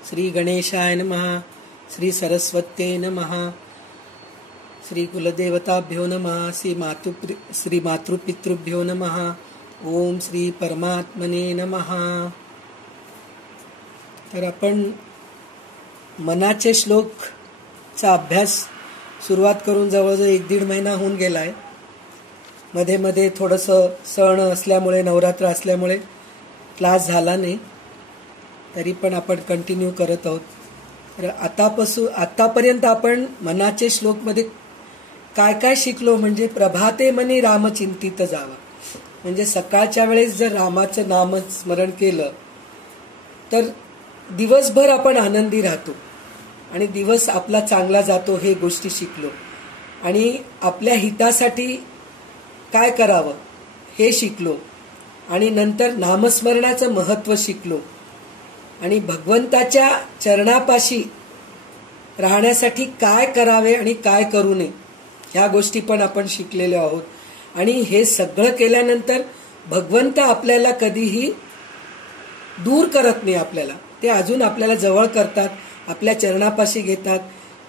श्री गणेशाय नमः. श्री सरस्वत्यै नमः. श्री कुलदेवताभ्यो नमः. श्री मातृपितृभ्यो नमः. ओम श्री परमात्मने नमः. तर आपण मनाचे श्लोकचा अभ्यास सुरुवात करून जवळजवळ 1-1.5 महिना होऊन गेलाय. मध्ये मध्ये थोडंसं सण असल्यामुळे, नवरात्र असल्यामुळे क्लास झाला नाही, तरी पण आपण कंटिन्यू करत आहोत. तर आतापर्यंत आपण मनाचे श्लोकमध्ये काय काय शिकलो, म्हणजे प्रभाते मनी राम चिंतित जावा, म्हणजे सकाळच्या वेळेस जर रामाचं नाम स्मरण केलं तर दिवसभर आपण आनंदी राहतो आणि दिवस आपला चांगला जातो, हे गोष्टी शिकलो. आणि आपल्या हितासाठी काय करावं हे शिकलो. आणि नंतर नामस्मरणाचं महत्त्व शिकलो. आणि भगवंताच्या चरणापाशी राहण्यासाठी काय करावे आणि काय करू नये ह्या गोष्टी पण आपण शिकलेलो आहोत. आणि हे सगळं केल्यानंतर भगवंत आपल्याला कधीही दूर करत नाही, आपल्याला ते अजून आपल्याला जवळ करतात, आपल्या चरणापाशी घेतात,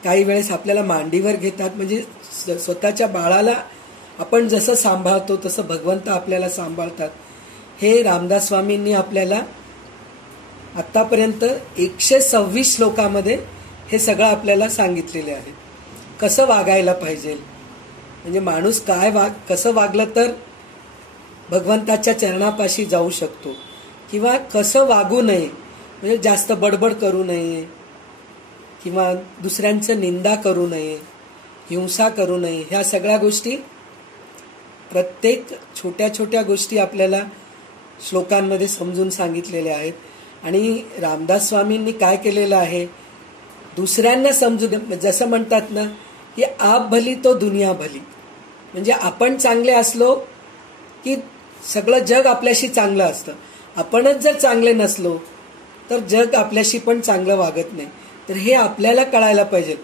काही वेळेस आपल्याला मांडीवर घेतात. म्हणजे स्वतःच्या बाळाला आपण जसं सांभाळतो तसं भगवंत आपल्याला सांभाळतात. हे रामदास स्वामींनी आपल्याला आतापर्यंत 126 श्लोकामध्ये हे सगळं आपल्याला सांगितलेले आहे. कसं वागायला पाहिजे, म्हणजे माणूस कसं वागलं तर भगवंताच्या चरणापाशी जाऊ शकतो, किंवा कसं वागू नये, म्हणजे जास्त बडबड करू नये, किंवा दुसऱ्यांचं निंदा करू नये, हिंसा करू नये. ह्या सगळ्या गोष्टी, प्रत्येक छोट्या छोट्या गोष्टी आपल्याला श्लोकांमध्ये समजून सांगितलेल्या आहेत. आणि रामदास स्वामींनी काय केलेलं आहे, दुसऱ्यांना समजू दे. जसं म्हणतात ना की आप भली तो दुनिया भली, म्हणजे आपण चांगले असलो की सगळं जग आपल्याशी चांगलं असतं. आपणच जर चांगले नसलो तर जग आपल्याशी पण चांगलं वागत नाही. तर हे आपल्याला कळायला पाहिजे.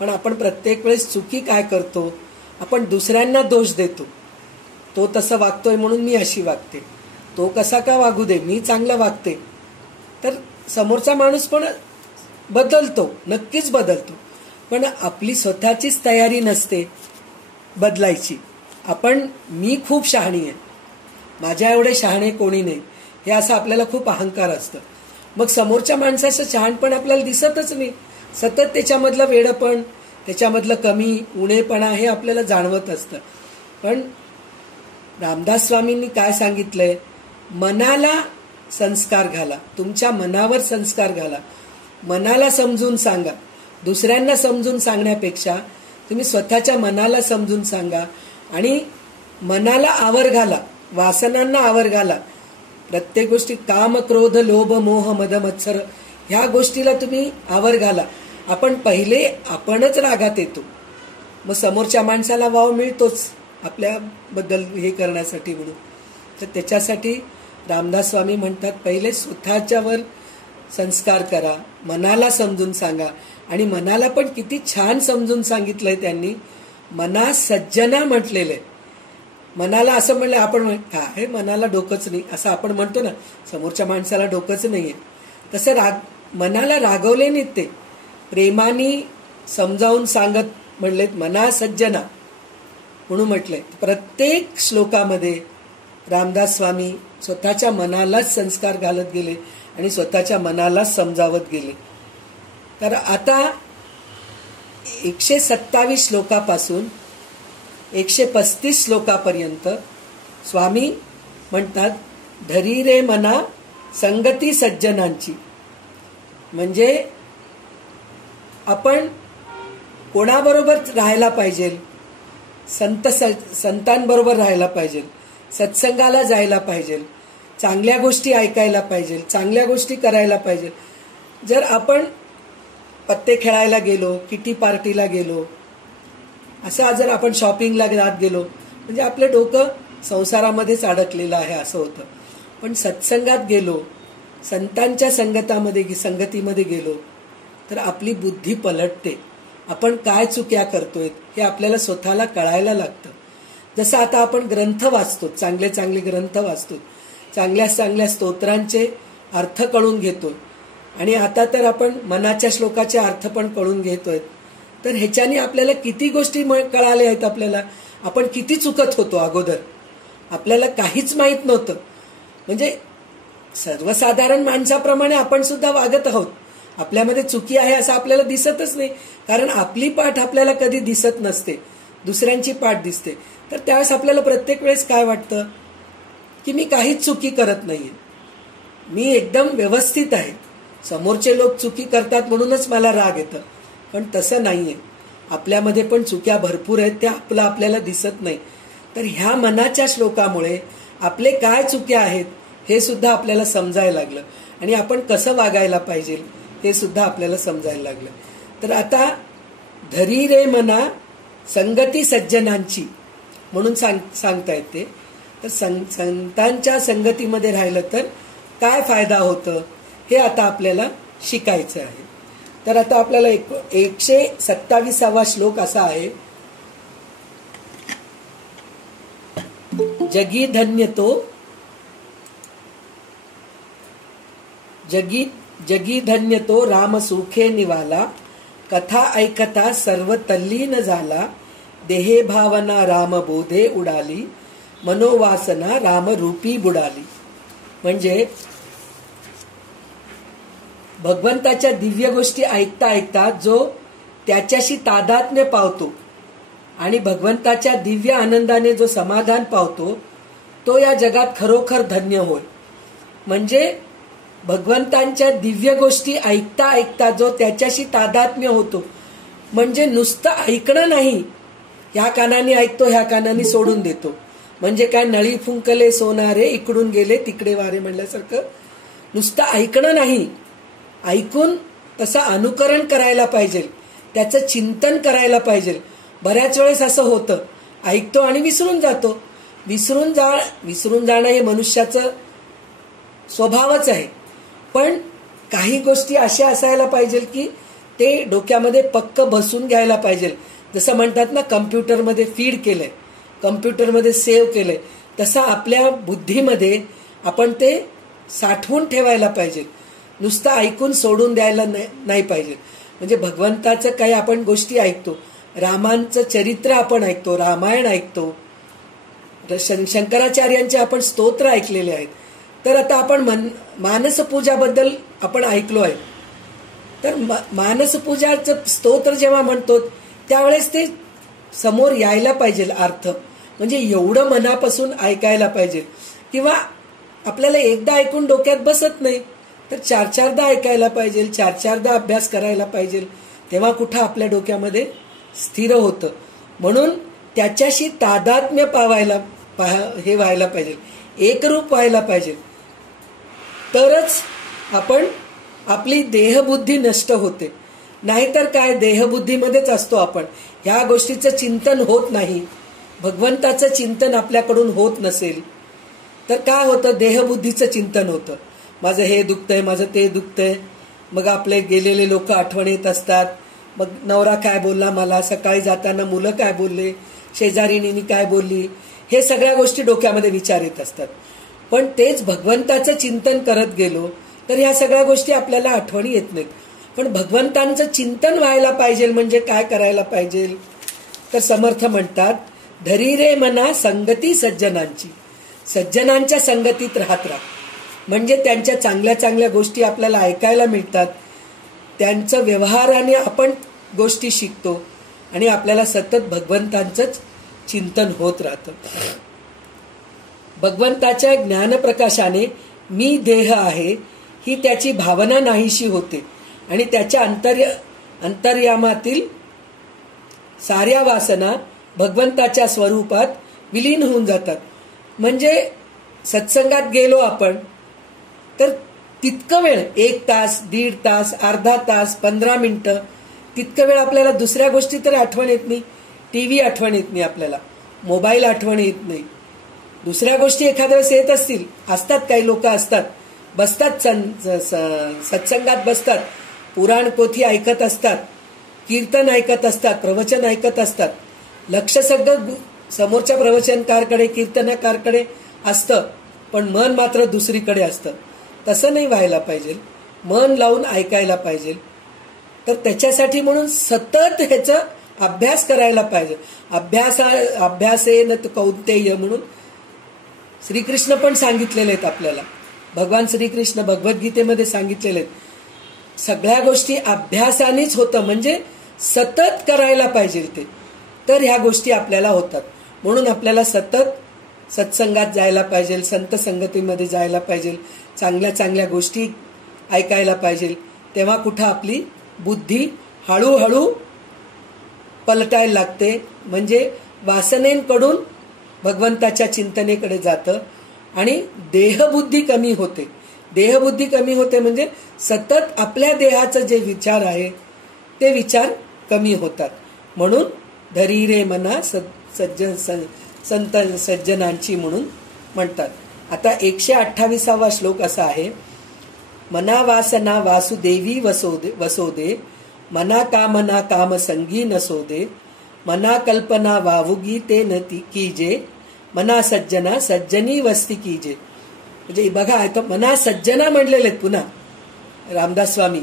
पण आपण प्रत्येक वेळेस चुकी काय करतो, आपण दुसऱ्यांना दोष देतो. तो तसं वागतोय म्हणून मी अशी वागते, तो कसा का वागू दे, मी चांगलं वागते. तर समोरचा माणूस पण बदलतो, नक्कीच बदलतो, पण आपली स्वतःचीच तयारी नसते बदलायची. मी खूप शहाणी आहे, माझ्या एवढे शहाणे कोणी नाही, हे असं आपल्याला खूप अहंकार असतं. मग समोरच्या माणसाचं शहाणपण आपल्याला दिसतच नाही. सतत त्याच्यामधलं वेडपण, त्याच्यामधलं कमी उणेपणा हे आपल्याला जाणवत असतं. पण रामदास स्वामींनी काय सांगितलंय, मनाला संस्कार घाला, तुमच्या मनावर संस्कार घाला, मनाला समजून सांगा. दुसऱ्यांना समजून सांगण्यापेक्षा तुम्ही स्वतःच्या मनाला समजून सांगा आणि मनाला आवर घाला, वासनांना आवर घाला. प्रत्येक गोष्टी काम, क्रोध, लोभ, मोह, मद, मत्सर ह्या गोष्टीला तुम्ही आवर घाला. आपणच रागात येतो, मग समोरच्या माणसाला वाव मिळतोच आपल्याबद्दल हे करण्यासाठी म्हणून. तर त्याच्यासाठी रामदास स्वामी म्हणतात, पहिले स्वतःच्यावर संस्कार करा, मनाला समजून सांगा. आणि मनाला पण किती छान समजून सांगितलंय त्यांनी. मना सज्जना म्हटलेलं आहे. मनाला असं म्हणलं, आपण काय मनाला डोकंच नाही असं आपण म्हणतो ना, समोरच्या माणसाला डोकंच नाहीये, तसं मनाला रागवले नाहीत, ते प्रेमाने समजावून सांगत म्हणलेत, मना सज्जना म्हणून म्हटलंय. प्रत्येक श्लोकामध्ये रामदास स्वामी स्वतःच्या मनालाच संस्कार घालत गेले आणि स्वतःच्या मनालाच समजावत गेले. तर आता 127 श्लोकापासून 135 श्लोकापर्यंत स्वामी म्हणतात, धरी रे मना संगती सज्जनांची, म्हणजे आपण कोणाबरोबर राहायला पाहिजे, संतांबरोबर राहायला पाहिजे, सत्संगाला जायला पाहिजे, चांगल्या गोष्टी ऐकायला पाहिजे, चांगल्या गोष्टी करायला पाहिजे. जर आपण पत्ते खेळायला गेलो, किटी पार्टीला गेलो, असं जर आपण शॉपिंगला जात गेलो, म्हणजे आपलं डोकं संसारामध्येच अडकलेलं आहे असं होतं. पण सत्संगात गेलो, संतांच्या संगतीमध्ये गेलो तर आपली बुद्धी पलटते. आपण काय चुक्या करतोय हे आपल्याला स्वतःला कळायला लागतं. जसं आता आपण ग्रंथ वाचतो, चांगले चांगले ग्रंथ वाचतो, चांगल्या चांगल्या स्तोत्रांचे अर्थ कळून घेतो आणि आता तर आपण मनाच्या श्लोकाचे अर्थ पण कळून घेतोय. तर ह्याच्याने आपल्याला किती गोष्टी कळाल्या आहेत. आपल्याला आपण किती चुकत होतो अगोदर, आपल्याला काहीच माहीत नव्हतं. म्हणजे सर्वसाधारण माणसाप्रमाणे आपण सुद्धा वागत आहोत. आपल्यामध्ये चुकी आहे असं आपल्याला दिसतच नाही, कारण आपली पाठ आपल्याला कधी दिसत नसते, दुसऱ्यांची पाठ दिसते. तर त्यावेळेस आपल्याला प्रत्येक वेळेस काय वाटतं की मी काहीच चुकी करत नाहीये, मी एकदम व्यवस्थित आहे. समोरचे लोक चुकी करतात म्हणूनच मला राग येतं, पण तसं नाहीये. आपल्यामध्ये पण चुक्या भरपूर आहेत, त्या आपल्याला दिसत नाही. तर ह्या मनाच्या श्लोकामुळे आपले काय चुक्या आहेत हे सुद्धा आपल्याला समजायला लागलं, आणि आपण कसं वागायला पाहिजे हे सुद्धा आपल्याला समजायला लागलं. तर आता धरी रे मना संगती सज्जनांची म्हणून सांगता येते. तर संतांच्या संगतीमध्ये राहिलं तर काय फायदा होतं हे आता आपल्याला शिकायचं आहे. तर आता आपल्याला 127वा श्लोक असा आहे. जगी धन्य तो राम सुखे निवाला, कथा ऐकता सर्व तल्लीन झाला, देहे भावना राम बोधे उडाली, मनोवासना राम रूपी बुडाली. म्हणजे भगवंताच्या दिव्य गोष्टी ऐकता ऐकता जो त्याच्याशी तादात्म्य पावतो आणि भगवंताच्या दिव्य आनंदाने जो समाधान पावतो तो या जगात खरोखर धन्य होय. म्हणजे भगवंतांच्या दिव्य गोष्टी ऐकता ऐकता जो त्याच्याशी तादात्म्य होतो, म्हणजे नुसतं ऐकणं नाही, ह्या कानाने ऐकतो ह्या कानाने सोडून देतो. म्हणजे काय, नळी फुंकले सोनारे इकडून गेले तिकडे वारे म्हणल्यासारखं नुसतं ऐकणं नाही, ऐकून तसं अनुकरण करायला पाहिजे, त्याचं चिंतन करायला पाहिजे. बऱ्याच वेळेस असं होतं, ऐकतो आणि विसरून जातो. विसरून जाणं हे मनुष्याचं स्वभावच आहे. पण काही गोष्टी अशा असायला पाहिजे की ते डोक्यामध्ये पक्क बसून घ्यायला पाहिजे. जसं म्हणतात ना, कम्प्युटरमध्ये फीड केलंय, कम्प्युटरमध्ये सेव्ह केलंय, तसं आपल्या बुद्धीमध्ये आपण ते साठवून ठेवायला पाहिजे. नुसतं ऐकून सोडून द्यायला नाही पाहिजे. म्हणजे भगवंताचं काही आपण गोष्टी ऐकतो, रामांचं चरित्र आपण ऐकतो, रामायण ऐकतो, शंकराचार्यांचे आपण स्तोत्र ऐकलेले आहेत. तर आता आपण मानसपूजाबद्दल आपण ऐकलो आहे. तर मानसपूजाचं स्तोत्र जेव्हा म्हणतो त्यावेळेस ते समोर यायला पाहिजे अर्थ. म्हणजे एवढं मनापासून ऐकायला पाहिजे. किंवा आपल्याला एकदा ऐकून डोक्यात बसत नाही तर 4-4दा ऐकायला पाहिजे, 4-4दा अभ्यास करायला पाहिजे, तेव्हा कुठं आपल्या डोक्यामध्ये स्थिर होतं. म्हणून त्याच्याशी तादात्म्य हे व्हायला पाहिजे, एकरूप व्हायला पाहिजे. तरच आपली देहबुद्धी नष्ट होते. नाहीतर काय, देहबुद्धीमध्येच असतो आपण, ह्या गोष्टीचं चिंतन होत नाही, भगवंताचं चिंतन आपल्याकडून होत नसेल तर काय होतं, देहबुद्धीचं चिंतन होतं. माझं हे दुखतंय, माझं ते दुखतंय. मग आपले गेलेले लोक आठवण येत असतात. मग नवरा काय बोलला मला, सकाळी जाताना मुलं काय बोलले, शेजारीणी काय बोलली, हे सगळ्या गोष्टी डोक्यामध्ये विचार येत असतात. पण तेच भगवंताचं चिंतन करत गेलो तर ह्या सगळ्या गोष्टी आपल्याला आठवणी येत नाहीत. पण भगवंतांचं चिंतन व्हायला पाहिजे म्हणजे काय करायला पाहिजे, तर समर्थ म्हणतात, धरी रे मना संगती सज्जनांची. सज्जनांच्या संगतीत राहत राहा. म्हणजे त्यांच्या चांगल्या चांगल्या गोष्टी आपल्याला ऐकायला मिळतात, त्यांचं व्यवहाराने आपण गोष्टी शिकतो आणि आपल्याला सतत भगवंतांचंच चिंतन होत राहतं. भगवंताच्या ज्ञानप्रकाशाने मी देह आहे ही त्याची भावना नाहीशी होते आणि त्याच्या अंतर्यामातील साऱ्या वासना भगवंताच्या स्वरूपात विलीन होऊन जातात. म्हणजे सत्संगात गेलो आपण तर तितकं वेळ, 1 तास, 1.5 तास, अर्धा तास, 15 मिनिटं, तितकं वेळ आपल्याला दुसऱ्या गोष्टी तर आठवण येत नाही. टीव्ही आठवण येत नाही, आपल्याला मोबाईल आठवण येत नाही. दुसऱ्या गोष्टी एखाद्या वेळेस येत असतात, काही लोक असतात, बसतात सत्संगात बसतात, पुराण पोथी ऐकत असतात, कीर्तन ऐकत असतात, प्रवचन ऐकत असतात. लक्ष सगळं समोरच्या प्रवचनकारकडे, कीर्तनकारकडे असतं, पण मन मात्र दुसरीकडे असतं. तसं नाही व्हायला पाहिजे. मन लावून ऐकायला पाहिजे. तर त्याच्यासाठी म्हणून सतत ह्याचा अभ्यास करायला पाहिजे. अभ्यासेन कौंतेय म्हणून श्रीकृष्ण पण सांगितलेले आहेत आपल्याला. भगवान श्रीकृष्ण भगवद्गीतेमध्ये सांगितलेले आहेत. सगळ्या गोष्टी अभ्यासानेच होतं, म्हणजे सतत करायला पाहिजे ते, तर ह्या गोष्टी आपल्याला होतात. म्हणून आपल्याला सतत सत्संगात जायला पाहिजे, संत संगतीमध्ये जायला पाहिजे, चांगल्या चांगल्या गोष्टी ऐकायला पाहिजे. तेव्हा कुठं आपली बुद्धी हळूहळू पलटायला लागते, म्हणजे वासनेकडून भगवंताच्या चिंतनेकडे जातं आणि देहबुद्धी कमी होते. देहबुद्धी कमी होते म्हणजे सतत आपल्या देहाचं जे विचार आहे ते विचार कमी होतात. म्हणून धरी रे मना संत सज्जनांची म्हणून म्हणतात. आता 128वा श्लोक असा आहे, मना वासना वासुदेवी वसोदे, मना कामना काम संगी नसोदे, मना कल्पना वावुगी ते नती कीजे, मना सज्जना सज्जनी वस्ती कीजे. म्हणजे बघा, मना सज्जना म्हणलेले आहेत पुन्हा रामदास स्वामी.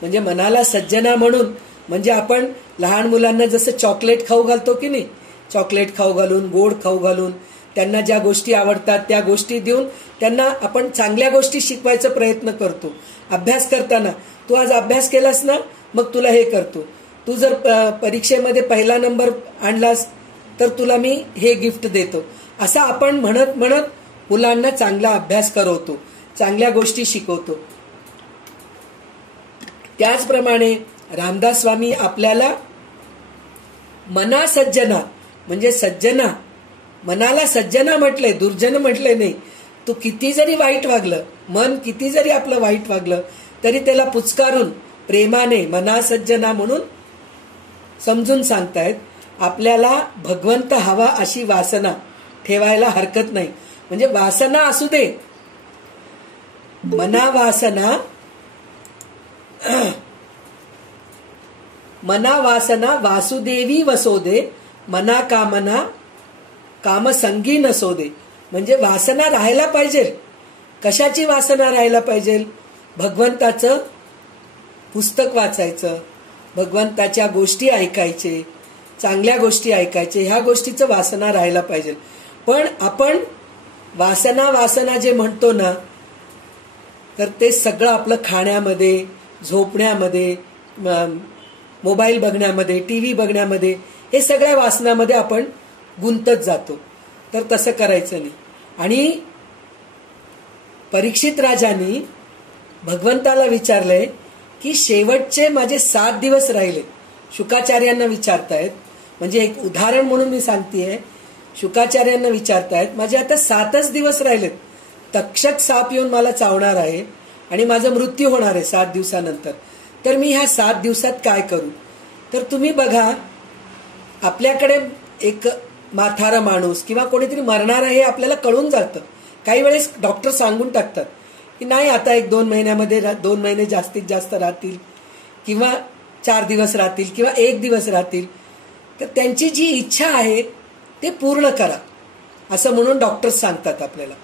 म्हणजे मनाला सज्जना म्हणून, म्हणजे आपण लहान मुलांना जसं चॉकलेट खाऊ घालतो की नाही, चॉकलेट खाऊ घालून, गोड खाऊ घालून, त्यांना ज्या गोष्टी आवडतात त्या गोष्टी देऊन त्यांना आपण चांगल्या गोष्टी शिकवायचा प्रयत्न करतो. अभ्यास करताना तू आज अभ्यास केलास ना, मग तुला हे करतो. तू जर परीक्षेमध्ये पहिला नंबर आणलास तर तुला मी हे गिफ्ट देतो. असं आपण म्हणत म्हणत मुलांना चांगला अभ्यास करवतो, चांगल्या गोष्टी शिकवतो. त्याचप्रमाणे रामदास स्वामी आपल्याला मना सज्जना, म्हणजे सज्जना, मनाला सज्जना म्हटलंय, दुर्जन म्हटलंय नाही. तू किती जरी वाईट वागलं, मन किती जरी आपलं वाईट वागलं, तरी त्याला पुचकारून प्रेमाने मना सज्जना म्हणून समजून सांगतायत. आपल्याला भगवंत हवा अशी वासना ठेवायला हरकत नाही. म्हणजे वासना असू दे, मना वासना वासुदेवी वसोदे, मना कामना कामसंगी नसोदे. म्हणजे वासना राहायला पाहिजे. कशाची वासना राहायला पाहिजे? भगवंताचं पुस्तक वाचायचं, भगवंताच्या गोष्टी ऐकायचे, चांगल्या गोष्टी ऐकायचे, ह्या गोष्टीचं वासना राहायला पाहिजे. पण आपण वासना जे म्हणतो ना, तर ते सगळं आपलं खाण्यामध्ये, झोपण्यामध्ये, मोबाईल बघण्यामध्ये, टीव्ही बघण्यामध्ये, हे सगळ्या वासनामध्ये आपण गुंतत जातो. तर तसं करायचं नाही. आणि परीक्षित राजांनी भगवंताला विचारलंय की शेवटचे माझे 7 दिवस राहिले. शुकाचार्यांना विचारतायत, म्हणजे एक उदाहरण म्हणून मी सांगतेय. शुकाचार्यांना विचारतायत, माझे आता 7च दिवस राहिलेत, तक्षक साप येऊन मला चावणार आहे आणि माझा मृत्यू होणार आहे 7 दिवसानंतर. तर मी ह्या 7 दिवसात काय करू? तर तुम्ही बघा, आपल्याकडे एक म्हातारा माणूस किंवा कोणीतरी मरणार आहे आपल्याला कळून जातं. काही वेळेस डॉक्टर सांगून टाकतात की नाही, आता 1-2 महिन्यामध्ये 2 महिने जास्तीत जास्त राहतील, किंवा 4 दिवस राहतील, किंवा 1 दिवस राहतील. तर त्यांची जी इच्छा आहे ते पूर्ण करा असं म्हणून डॉक्टर सांगतात आपल्याला.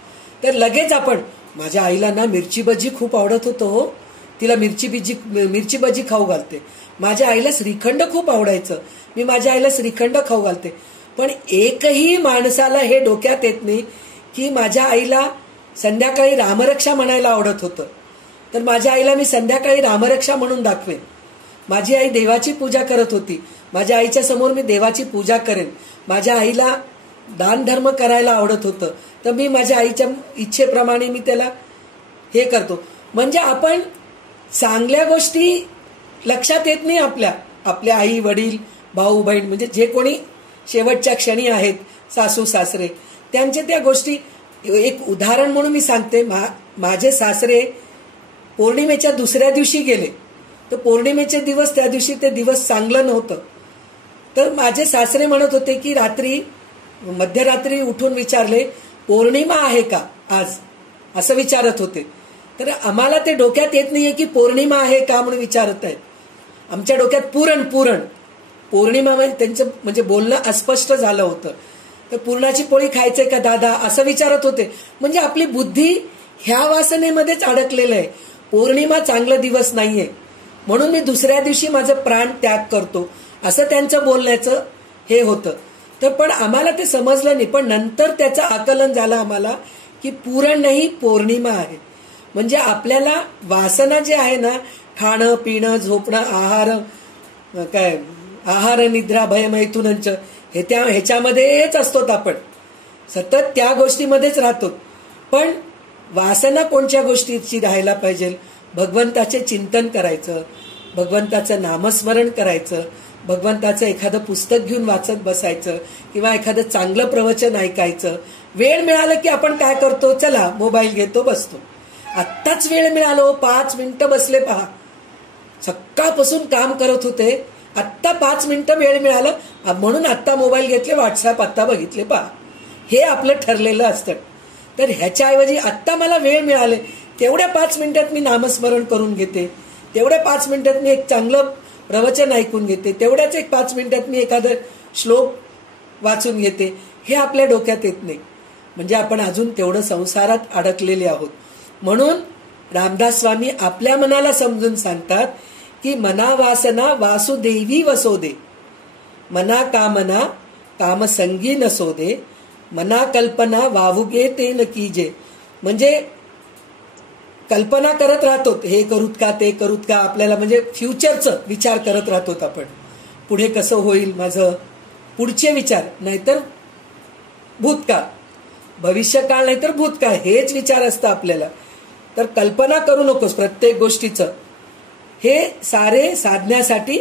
तर लगेच आपण, माझ्या आईला ना मिरची भजी खूप आवडत होतं हो, तिला मिरची भजी खाऊ घालते. माझ्या आईला श्रीखंड खूप आवडायचं, मी माझ्या आईला श्रीखंड खाऊ घालते. पण एकही माणसाला हे डोक्यात येत नाही की माझ्या आईला संध्याकाळी रामरक्षा म्हणायला आवडत होतं, तर माझ्या आईला मी संध्याकाळी रामरक्षा म्हणून दाखवेन. माझी आई देवाची पूजा करत होती, माझ्या आईच्या समोर मी देवाची पूजा करेन. माझ्या आईला दान धर्म करायला आवडत होतं, तर मी माझ्या आईच्या इच्छेप्रमाणे मी त्याला हे करतो. म्हणजे आपण चांगल्या गोष्टी लक्षात येत नाही आपल्या आई वडील भाऊ बहीण, म्हणजे जे कोणी शेवटच्या क्षणी आहेत, सासू सासरे, त्यांच्या त्या गोष्टी. एक उदाहरण म्हणून मी सांगते, माझे सासरे पौर्णिमेच्या दुसऱ्या दिवशी गेले. तर पौर्णिमेचे दिवस, त्या दिवशी ते दिवस चांगलं नव्हतं. तर माझे सासरे म्हणत होते की मध्यरात्री उठून विचारले, पौर्णिमा आहे का आज, असं विचारत होते. तर आम्हाला ते डोक्यात येत नाहीये की पौर्णिमा आहे का म्हणून विचारत आहेत. आमच्या डोक्यात पुरण पौर्णिमा म्हणजे त्यांचं म्हणजे बोलणं अस्पष्ट झालं होतं. तर पुरणाची पोळी खायचंय का दादा असं विचारत होते. म्हणजे आपली बुद्धी ह्या वासनेमध्येच अडकलेलं आहे. पौर्णिमा चांगला दिवस नाहीये म्हणून मी दुसऱ्या दिवशी माझं प्राण त्याग करतो, असं त्यांचं बोलण्याचं हे होतं. तर पण आम्हाला ते समजलं नाही. पण नंतर त्याचं आकलन झालं आम्हाला की पूरण नाही, पौर्णिमा आहे. म्हणजे आपल्याला वासना जे आहे ना, खाणं पिणं झोपणं आहार निद्रा भय मैथुनंच ह्याच्यामध्येच असतो आपण, सतत त्या गोष्टीमध्येच राहतो. पण वासना कोणत्या गोष्टीची राहायला पाहिजे? भगवंताचे चिंतन करायचं, भगवंताचं नामस्मरण करायचं, भगवंताचं एखादं पुस्तक घेऊन वाचत बसायचं किंवा एखादं चांगलं प्रवचन ऐकायचं. वेळ मिळालं की आपण काय करतो, चला मोबाईल घेतो बसतो. आत्ताच वेळ मिळालो, 5 मिनिटं बसले पहा, सकाळपासून काम करत होते, आत्ता 5 मिनिटं वेळ मिळालं म्हणून आत्ता मोबाईल घेतले, व्हॉट्सअप आत्ता बघितले पहा, हे आपलं ठरलेलं असतं. तर ह्याच्याऐवजी आत्ता मला वेळ मिळाले, तेवढ्या 5 मिनिटात मी नामस्मरण करून घेते, तेवढ्या 5 मिनिटात मी एक चांगलं प्रवचन ऐकून घेते, तेवढ्याच एक 5 मिनिटात मी एखादं श्लोक वाचून घेते. हे आपल्या डोक्यात येत नाही. म्हणजे आपण अजून तेवढं संसारात अडकलेले आहोत. म्हणून रामदास स्वामी आपल्या मनाला समजून सांगतात की मना वासना वासुदेवी वसोदे, मना कामना कामसंगी नसोदे, मना कल्पना वावुगे ते न कीजे. म्हणजे कल्पना करत राहतो, हे करूत का ते करूत का, आपल्याला म्हणजे फ्युचरचं विचार करत राहतो आपण, पुढे कसं होईल माझं, पुढचे विचार, नाहीतर भूतकाळ, भविष्यकाळ नाहीतर भूतकाळ, हेच विचार असतं आपल्याला. तर कल्पना करू नकोस प्रत्येक गोष्टीचं. हे सारे साधण्यासाठी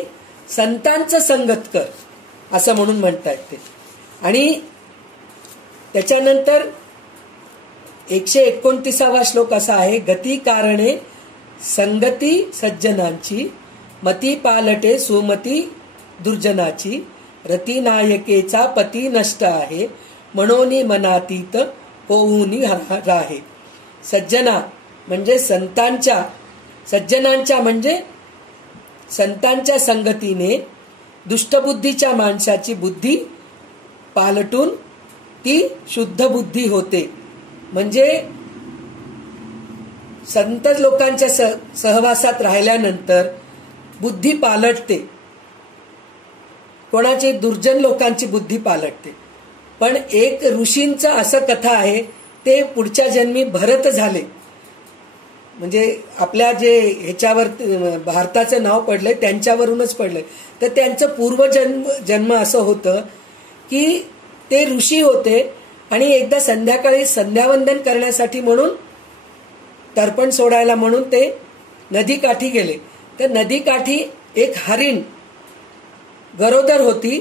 संतांचं संगत कर, असं म्हणून म्हणतायत ते. आणि त्याच्यानंतर 129वा श्लोक असा आहे, गती कारणे संगती सज्जनांची, मती पालटे सुमती दुर्जनाची, रती नायकेचा पती नष्ट आहे, मनोनी मनातीत होऊनी राहे. सज्जना म्हणजे संतांच्या, सज्जनांच्या म्हणजे संतांच्या संगतीने दुष्टबुद्धीच्या माणसाची बुद्धी पालटून ती शुद्ध बुद्धी होते. म्हणजे संत लोकांच्या सहवासात राहिल्यानंतर बुद्धी पालटते. कोणाची? दुर्जन लोकांची बुद्धी पालटते. पण एक ऋषींचं असं कथा आहे, ते पुढच्या जन्मी भरत झाले. म्हणजे आपल्या जे ह्याच्यावर भारताचं नाव पडलंय त्यांच्यावरूनच पडलंय. तर त्यांचं पूर्वजन्म असं होतं की ते ऋषी होते आणि एकदा संध्याकाळी संध्यावंदन करण्यासाठी म्हणून तर्पण सोडायला म्हणून ते नदीकाठी गेले. तर नदीकाठी एक हरिण गरोदर होती,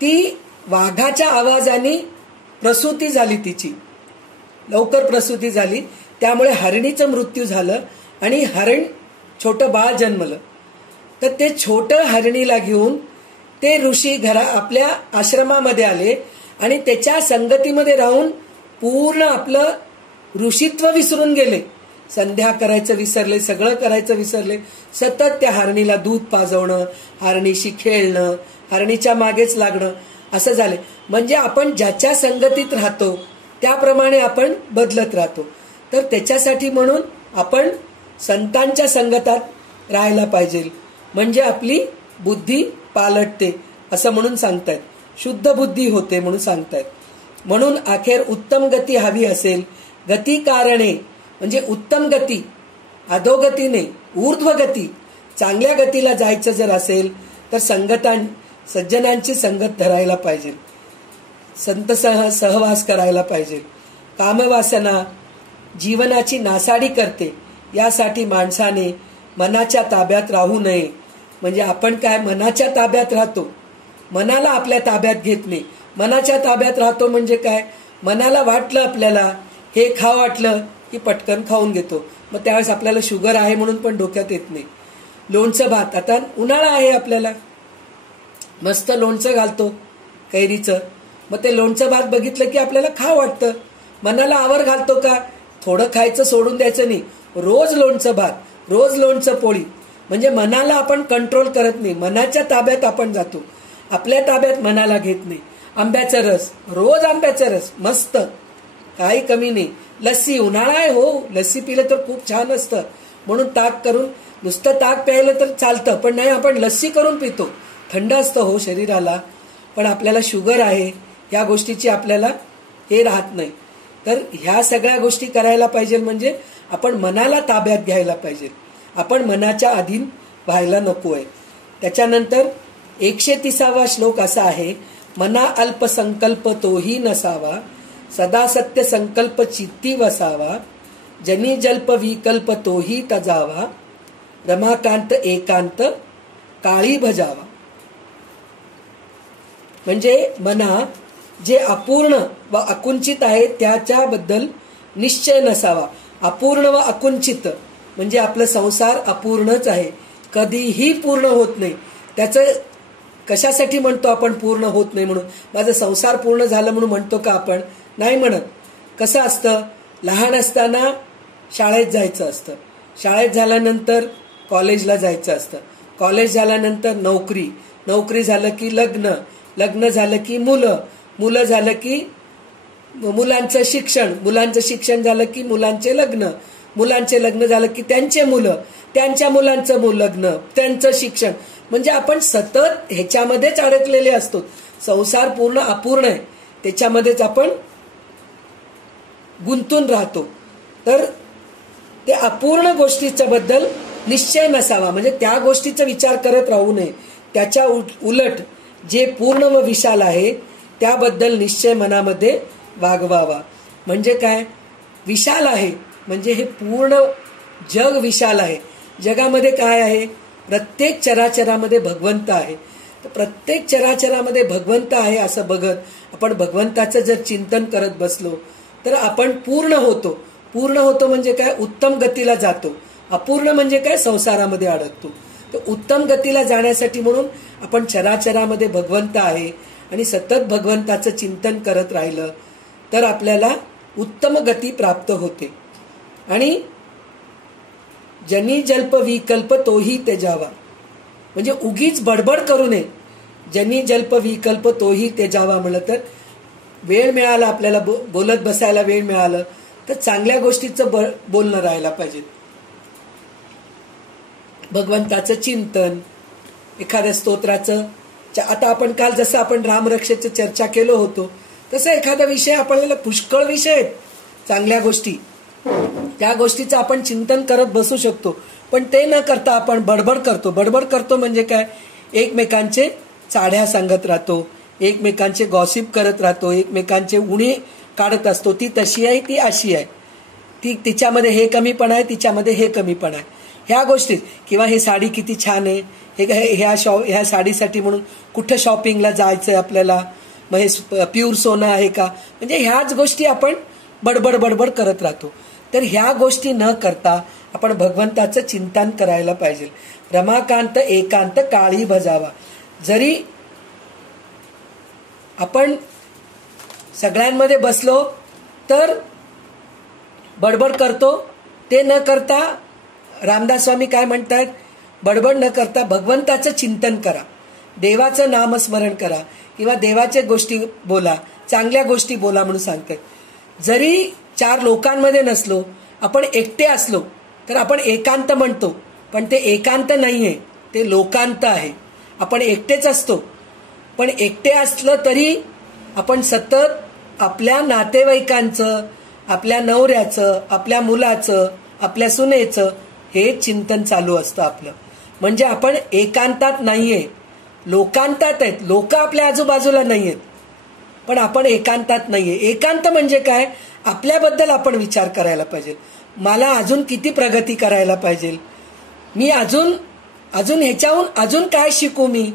ती वाघाच्या आवाजाने प्रसूती झाली, तिची लवकर प्रसूती झाली, त्यामुळे हरिणीचं मृत्यू झालं आणि हरिण छोटं बाळ जन्मलं. तर ते छोटं हरिणीला घेऊन ते ऋषी आपल्या आश्रमामध्ये आले आणि त्याच्या संगतीमध्ये राहून पूर्ण आपलं ऋषित्व विसरून गेले. संध्या करायचं विसरले, सगळं करायचं विसरले. सतत त्या हरणीला दूध पाजवणं, हरणीशी खेळणं, हरणीच्या मागेच लागणं, असं झाले. म्हणजे आपण ज्याच्या संगतीत राहतो त्याप्रमाणे आपण बदलत राहतो. तर त्याच्यासाठी म्हणून आपण संतांच्या संगतात राहायला पाहिजे, म्हणजे आपली बुद्धी पालटते असं म्हणून सांगतायत, शुद्ध बुद्धी होते म्हणून सांगतायत. म्हणून अखेर उत्तम गती हवी असेल, गती कारणे म्हणजे उत्तम गती, अधोगतीने ऊर्ध्व गती, चांगल्या गतीला जायचं जर असेल तर सज्जनांची संगत धरायला पाहिजे, संत सहवास करायला पाहिजे. कामवासना जीवनाची नासाडी करते, यासाठी माणसाने मनाच्या ताब्यात राहू नये. म्हणजे आपण काय मनाच्या ताब्यात राहतो, मनाला आपल्या ताब्यात घेत नाही. मनाच्या ताब्यात राहतो म्हणजे काय, मनाला वाटलं आपल्याला हे खावं वाटलं की पटकन खाऊन घेतो. मग त्यावेळेस आपल्याला शुगर आहे म्हणून पण डोक्यात येत नाही. लोणचं भात, आता उन्हाळा आहे आपल्याला, मस्त लोणचं घालतो कैरीचं, मग ते लोणचं भात बघितलं की आपल्याला खावं वाटतं. मनाला आवर घालतो का, थोडं खायचं सोडून द्यायचं नाही, रोज लोणचं भात, रोज लोणचं पोळी. म्हणजे मनाला आपण कंट्रोल करत नाही, मनाच्या ताब्यात आपण जातो, आपल्या ताब्यात मनाला घेत नाही. आंब्याचा रस, रोज आंब्याचा रस मस्त, काही कमी नाही. लस्सी, उन्हाळा आहे हो, लस्सी पिलं तर खूप छान असतं, म्हणून ताक करून, नुसतं ताक प्यायलं तर चालतं, पण नाही आपण लस्सी करून पितो, थंड असतं हो शरीराला, पण आपल्याला शुगर आहे या गोष्टीची आपल्याला हे राहत नाही. तर ह्या सगळ्या गोष्टी करायला पाहिजे, म्हणजे आपण मनाला ताब्यात घ्यायला पाहिजे, आपण मनाच्या अधीन व्हायला नको आहे. त्याच्यानंतर 130वा श्लोक असा आहे, मना अल्प संकल्प तोही नसावा, सदा सत्य संकल्प चित्ती वसावा, जनी जल्प विकल्प तोही तजावा, रमाकांत एकांत काळी भजावा. म्हणजे मना जे अपूर्ण व अकुंचित आहे त्याच्याबद्दल निश्चय नसावा. अपूर्ण व अकुंचित म्हणजे आपलं संसार अपूर्णच आहे, कधीही पूर्ण होत नाही. त्याचं कशासाठी म्हणतो आपण पूर्ण होत नाही म्हणून? माझा संसार पूर्ण झालं म्हणून म्हणतो का आपण? नाही म्हणत. कसं असतं, लहान असताना शाळेत जायचं असतं, शाळेत झाल्यानंतर कॉलेजला जायचं असतं, कॉलेज झाल्यानंतर नोकरी, नोकरी झालं की लग्न, लग्न झालं की मुलं, मुलं झालं की मुलांचं शिक्षण, मुलांचं शिक्षण झालं की मुलांचे लग्न, मुलांचे लग्न झालं की त्यांचे मुलं, त्यांच्या मुलांचं लग्न, त्यांचं शिक्षण. म्हणजे आपण सतत ह्याच्यामध्येच अडकलेले असतो. संसार पूर्ण अपूर्ण आहे, त्याच्यामध्येच आपण गुंतून राहतो. तर ते अपूर्ण गोष्टीच्या बद्दल निश्चय नसावा, म्हणजे त्या गोष्टीचा विचार करत राहू नये. त्याच्या उलट जे पूर्ण व विशाल आहे त्याबद्दल निश्चय मनामध्ये वागवावा. म्हणजे काय, विशाल आहे म्हणजे हे पूर्ण जग विशाल आहे. जगामध्ये काय आहे, प्रत्येक चराचरामध्ये भगवंत आहे. तर प्रत्येक चराचरामध्ये भगवंत आहे असं बघत आपण भगवंताचं जर चिंतन करत बसलो तर आपण पूर्ण होतो. पूर्ण होतो म्हणजे काय, उत्तम गतीला जातो. अपूर्ण म्हणजे काय, संसारामध्ये अडकतो. तर उत्तम गतीला जाण्यासाठी म्हणून आपण चराचरामध्ये भगवंत आहे आणि सतत भगवंताचं चिंतन करत राहिलं तर आपल्याला उत्तम गती प्राप्त होते. आणि जनी जल्प विकल्प तोही तेजावा, म्हणजे उगीच बडबड करू नये. जनी जल्प विकल्प तोही तेजावा म्हणलं तर वेळ मिळाला आपल्याला, बोलत बसायला वेळ मिळालं तर चांगल्या गोष्टीचं बोलणं राहायला पाहिजे. भगवंताचं चिंतन, एखाद्या स्तोत्राचं, आता आपण काल जसं आपण रामरक्षेची चर्चा केलो होतो तसं एखादा विषय, आपल्याला पुष्कळ विषय आहेत चांगल्या गोष्टी, त्या गोष्टीचं आपण चिंतन करत बसू शकतो. पण ते न करता आपण बडबड करतो. बडबड करतो म्हणजे काय, एकमेकांचे चाड्या सांगत राहतो, एकमेकांचे गॉसिप करत राहतो, एकमेकांचे उणे काढत असतो. ती तशी आहे, ती अशी आहे, ती तिच्यामध्ये हे कमीपणा आहे, तिच्यामध्ये हे कमीपणा आहे, ह्या गोष्टी. किंवा हे साडी किती छान आहे, ह्या साडीसाठी म्हणून कुठं शॉपिंगला जायचंय आपल्याला, मग हे प्युअर सोनं आहे का, म्हणजे ह्याच गोष्टी आपण बडबड बडबड करत राहतो. तर ह्या गोष्टी न करता आपण भगवंताचं चिंतन करायला पाहिजे. रमाकांत एकांत काळी भजावा. जरी आपण सगळ्यांमध्ये बसलो तर बडबड करतो, ते न करता रामदास स्वामी काय म्हणतात, बडबड न करता भगवंताचं चिंतन करा, देवाचं नामस्मरण करा किंवा देवाच्या गोष्टी बोला, चांगल्या गोष्टी बोला म्हणून सांगतात. जरी 4 लोकांमध्ये नसलो, आपण एकटे असलो तर आपण एकांत म्हणतो, पण ते एकांत नाहीये, ते लोकांत आहे. आपण एकटेच असतो, पण एकटे असलं तरी आपण सतत आपल्या नातेवाईकांचं, आपल्या नवऱ्याचं, आपल्या मुलाचं, आपल्या सुनेचं हे चिंतन चालू असतं आपलं. म्हणजे आपण एकांतात नाहीये, लोकांतात आहेत. लोक आपल्या आजूबाजूला नाहीयेत, पण आपण एकांतात नाहीये. एकांत म्हणजे काय, आपल्याबद्दल आपण विचार करायला पाहिजे. मला अजून किती प्रगती करायला पाहिजे, मी अजून ह्याच्याहून अजून काय शिकू, मी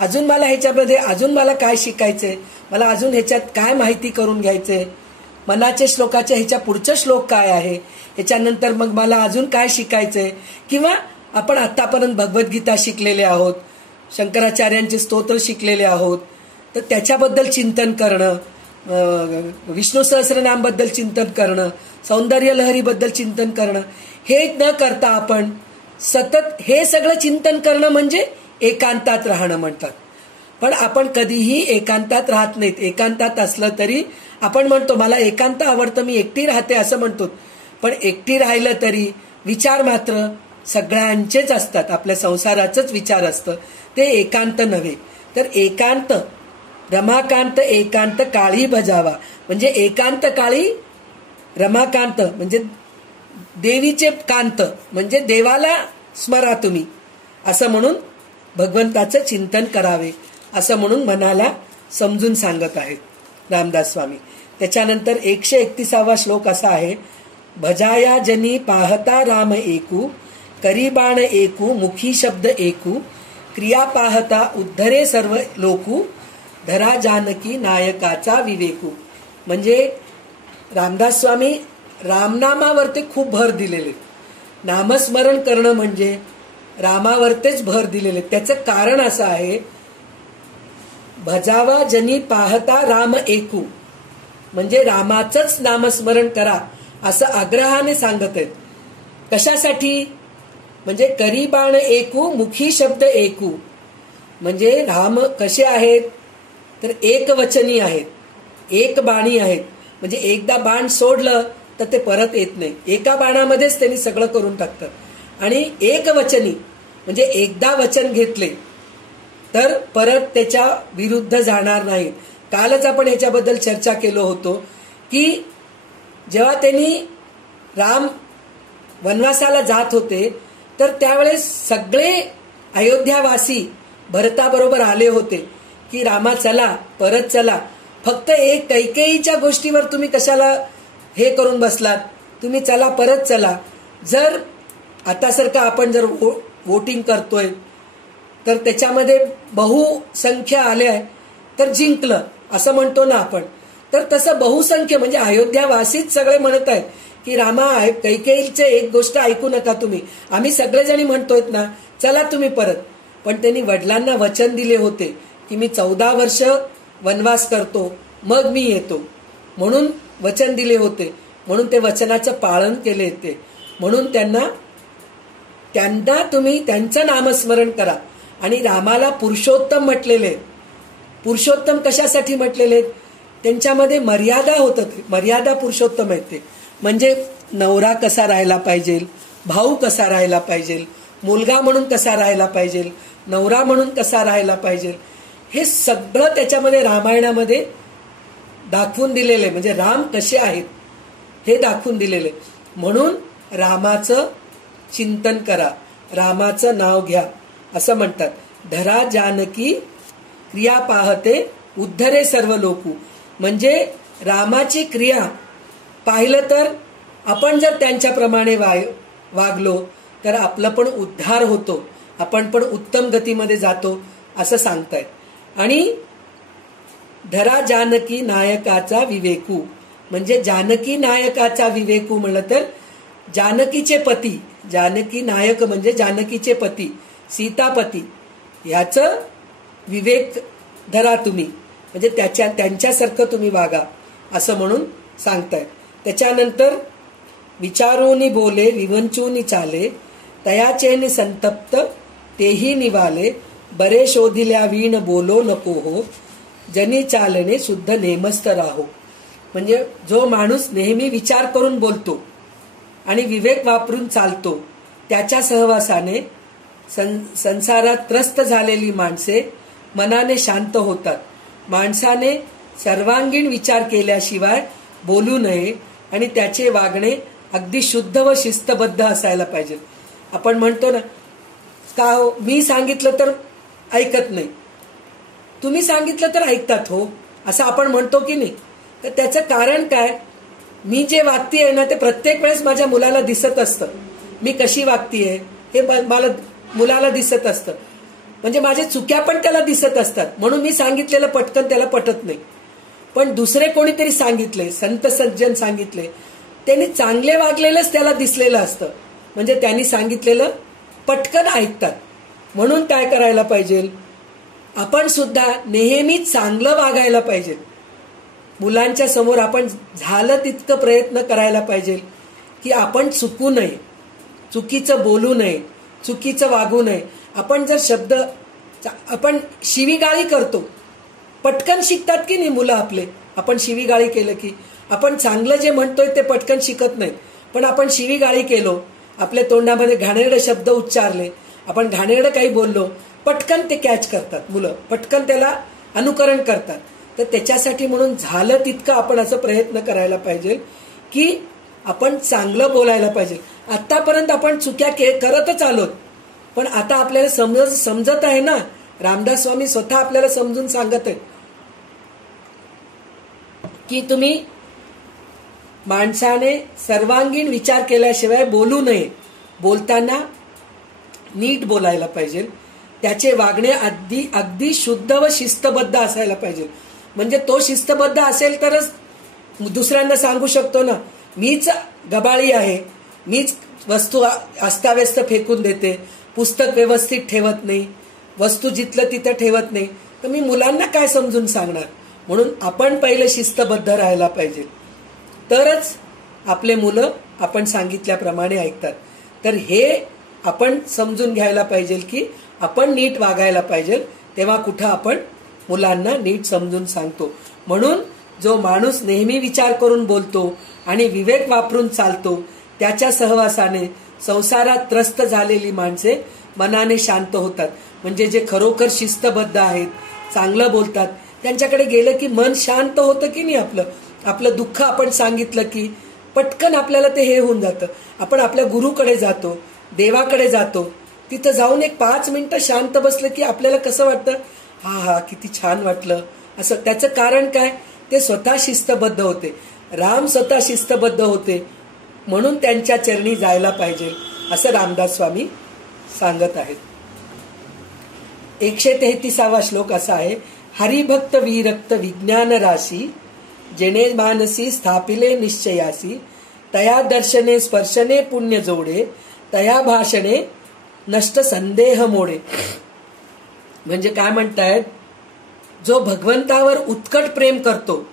अजून मला ह्याच्यामध्ये अजून मला काय शिकायचंय, मला अजून ह्याच्यात काय माहिती करून घ्यायचंय, मनाचे श्लोकाचे ह्याच्या पुढचं श्लोक काय आहे, ह्याच्यानंतर मग मला अजून काय शिकायचंय. किंवा आपण आतापर्यंत भगवद्गीता शिकलेले आहोत, शंकराचार्यांचे स्तोत्र शिकलेले आहोत, तर त्याच्याबद्दल चिंतन करणं, विष्णू सहस्रनामबद्दल चिंतन करणं, सौंदर्य लहरीबद्दल चिंतन करणं, हे न करता आपण सतत हे सगळं चिंतन करणं म्हणजे एकांतात राहणं म्हणतात. पण आपण कधीही एकांतात राहत नाहीत. एकांतात असलं तरी आपण म्हणतो मला एकांत आवडतं, मी एकटी राहते असं म्हणतो. पण एकटी राहिलं तरी विचार मात्र सगळ्यांचेच असतात, आपल्या संसाराचंच विचार असतं, ते एकांत नव्हे. तर एकांत, रमाकांत एकांत काळी भजावा, म्हणजे एकांत काळी रमाकांत म्हणजे देवीचे कांत, म्हणजे देवाला स्मरा तुम्ही, असं म्हणून भगवंताचं चिंतन करावे, असं म्हणून मनाला समजून सांगत आहेत रामदास स्वामी. त्याच्यानंतर 131वा श्लोक असा आहे, भजाया जनी पाहता राम एकू, करी बाण एकू, मुखी शब्द एकू, क्रिया पाहता उद्धरे सर्व लोकू, धरा जानकी नायकाचा विवेकू. म्हणजे रामदास स्वामी रामनामावरती खूप भर दिलेले, नामस्मरण करणं म्हणजे रामावरतीच भर दिलेले. त्याचं कारण असं आहे, भजावा जनी पाहता राम एकू, म्हणजे रामाचंच नामस्मरण करा असं आग्रहाने सांगत आहेत. कशासाठी? म्हणजे करी बाण एकू, मुखी शब्द एकू, म्हणजे राम कसे आहेत तर एक वचनी आहेत, एक बाणी आहेत. म्हणजे एकदा बाण सोडलं तर ते परत येत नाही, एका बाणामध्येच त्यांनी सगळं करून टाकतात. आणि एक वचनी म्हणजे एकदा वचन घेतले तर परत त्याच्या विरुद्ध जाणार नाही. कालच आपण याच्याबद्दल चर्चा केलो होतो की जेव्हा त्यांनी राम वनवासाला जात होते तर त्यावेळेस सगळे अयोध्यावासी भरताबरोबर आले होते की रामा चला, परत चला, फक्त एक कैकेयीच्या गोष्टीवर तुम्ही कशाला हे करून बसलात, तुम्ही चला, परत चला. जर आता सारखं आपण जर वोटिंग करतोय तर त्याच्यामध्ये बहुसंख्य आले तर जिंकलं असं म्हणतो ना आपण, तर तसं बहुसंख्य म्हणजे अयोध्यावासीच सगळे म्हणत आहेत की रामा कैकेयीचे एक गोष्ट ऐकू नका तुम्ही, आम्ही सगळेजणी म्हणतोय ना, चला तुम्ही परत. पण त्यांनी वडिलांना वचन दिले होते की मी 14 वर्ष वनवास करतो मग मी येतो, म्हणून वचन दिले होते, म्हणून ते वचनाचं पालन केले ते. म्हणून त्यांना तुम्ही त्यांचं नामस्मरण करा. आणि रामाला पुरुषोत्तम म्हटलेले. पुरुषोत्तम कशासाठी म्हटलेले? त्यांच्यामध्ये मर्यादा होतात, मर्यादा पुरुषोत्तम आहेत ते. म्हणजे नवरा कसा राहायला पाहिजे, भाऊ कसा राहायला पाहिजे, मुलगा म्हणून कसा राहायला पाहिजे, नवरा म्हणून कसा राहायला पाहिजे, हे सगळं त्याच्यामध्ये रामायणामध्ये दाखवून दिलेले. म्हणजे राम कसे आहेत हे दाखवून दिलेले. म्हणून रामाचं चिंतन करा, रामाचं नाव घ्या असं म्हणतात. धरा जानकी क्रिया पाहते उद्धरे सर्व लोकू. म्हणजे रामाची क्रिया पाहिलं तर आपण जर त्यांच्याप्रमाणे वागलो तर आपलं पण उद्धार होतो, आपण पण उत्तम गतीमध्ये जातो असं सांगतायत. आणि धरा जानकी नायकाचा विवेकू, म्हणजे जानकी नायकाचा विवेकू म्हणलं तर जानकीचे पती, जानकी नायक म्हणजे जानकीचे पती, सीतापती, ह्याचं विवेक धरा तुम्ही, म्हणजे त्यांच्यासारखं तुम्ही वागा असं म्हणून सांगतायत. त्याच्यानंतर विचारोनी बोले विवंचूनी चाले, तयाचेनी संतप्त तेही निवाले, बरे शोधिल्या वीण बोलो नको हो, जनी चालने शुद्ध नेमस्त राहो. म्हणजे जो माणूस नेहमी विचार करून बोलतो आणि विवेक वापरून चालतो त्याच्या सहवासाने संसारात त्रस्त झालेली माणसे मनाने शांत होतात. माणसाने सर्वांगीण विचार केल्याशिवाय बोलू नये आणि त्याचे वागणे अगदी शुद्ध व शिस्तबद्ध असायला पाहिजे. आपण म्हणतो ना का हो, मी सांगितलं तर ऐकत नाही, तुम्ही सांगितलं तर ऐकतात हो, असं आपण म्हणतो की नाही. तर त्याचं कारण काय? मी जे वागतीये ना ते प्रत्येक वेळेस माझ्या मुलाला दिसत असतं, मी कशी वागतीये हे मला मुलाला दिसत असतं. म्हणजे माझ्या चुक्या पण त्याला दिसत असतात, म्हणून मी सांगितलेलं पटकन त्याला पटत नाही. पण दुसरे कोणीतरी सांगितले, संत सज्जन सांगितले, त्यांनी चांगले वागलेलंच त्याला दिसलेलं असतं, म्हणजे त्यांनी सांगितलेलं पटकन ऐकतात. म्हणून काय करायला पाहिजे? आपण सुद्धा नेहमी चांगलं वागायला पाहिजे. मुलांच्या समोर आपण झालं तितकं प्रयत्न करायला पाहिजे की आपण चुकू नये, चुकीचं बोलू नये, चुकीचं वागू नये. आपण जर शब्द आपण शिवीगाळी करतो, पटकन शिकतात की नाही मुलं आपले. आपण शिवीगाळी केलं की आपण चांगलं जे म्हणतोय ते पटकन शिकत नाहीत, पण आपण शिवीगाळी केलो, आपल्या तोंडामध्ये घाणेरडे शब्द उच्चारले, आपण घाणेरडं काही बोललो, पटकन ते कॅच करतात मुलं, पटकन त्याला अनुकरण करतात. तर त्याच्यासाठी म्हणून झालं तितकं आपण असं प्रयत्न करायला पाहिजे की आपण चांगलं बोलायला पाहिजे. आतापर्यंत आपण चुक्या करतच आलोत, पण आता आपल्याला समजत आहे ना. रामदास स्वामी स्वतः आपल्याला समजून सांगत आहेत की तुम्ही माणसाने सर्वांगीण विचार केल्याशिवाय बोलू नये. बोलताना नीट बोलायला पाहिजे. त्याचे वागणे अगदी शुद्ध व शिस्तबद्ध असायला पाहिजे. म्हणजे तो शिस्तबद्ध असेल तरच दुसऱ्यांना सांगू शकतो ना, मीच गबाळी आहे, मीच वस्तू अस्ताव्यस्त फेकून देते, पुस्तक व्यवस्थित ठेवत नाही, वस्तू जिथलं तिथं ठेवत नाही, तर मी मुलांना काय समजून सांगणार. म्हणून आपण पहिले शिस्तबद्ध राहायला पाहिजे, तरच आपले मुलं आपण सांगितल्याप्रमाणे ऐकतात. तर हे आपण समजून घ्यायला पाहिजे की आपण नीट वागायला पाहिजे, तेव्हा कुठं आपण मुलांना नीट समजून सांगतो. म्हणून जो माणूस नेहमी विचार करून बोलतो आणि विवेक वापरून चालतो, त्याच्या सहवासाने संसारात त्रस्त झालेली माणसे मनाने शांत होतात. म्हणजे जे खरोखर शिस्तबद्ध आहेत, चांगलं बोलतात, त्यांच्याकडे गेलं की मन शांत होतं की नाही. आपलं दुःख आपण सांगितलं की पटकन आपल्याला ते हे होऊन जातं. आपण आपल्या गुरुकडे जातो, देवाकडे जातो, तिथं जाऊन एक 5 मिनिटं शांत बसलं की आपल्याला कसं वाटतं, हा किती छान वाटलं असं. त्याचं कारण काय, ते स्वतः शिस्तबद्ध होते. राम स्वतः शिस्तबद्ध होते, म्हणून त्यांच्या चरणी जायला पाहिजे असं रामदास स्वामी सांगत आहेत. 133वा श्लोक असा आहे, हरिभक्त विरक्त विज्ञान राशी जेणे मानसी स्थापिले निश्चयासी तया दर्शने स्पर्शने पुण्य जोडे तया भाषणे नष्ट संदेह मोडे. म्हणजे काय म्हणतायत, जो भगवंतावर उत्कट प्रेम करतो,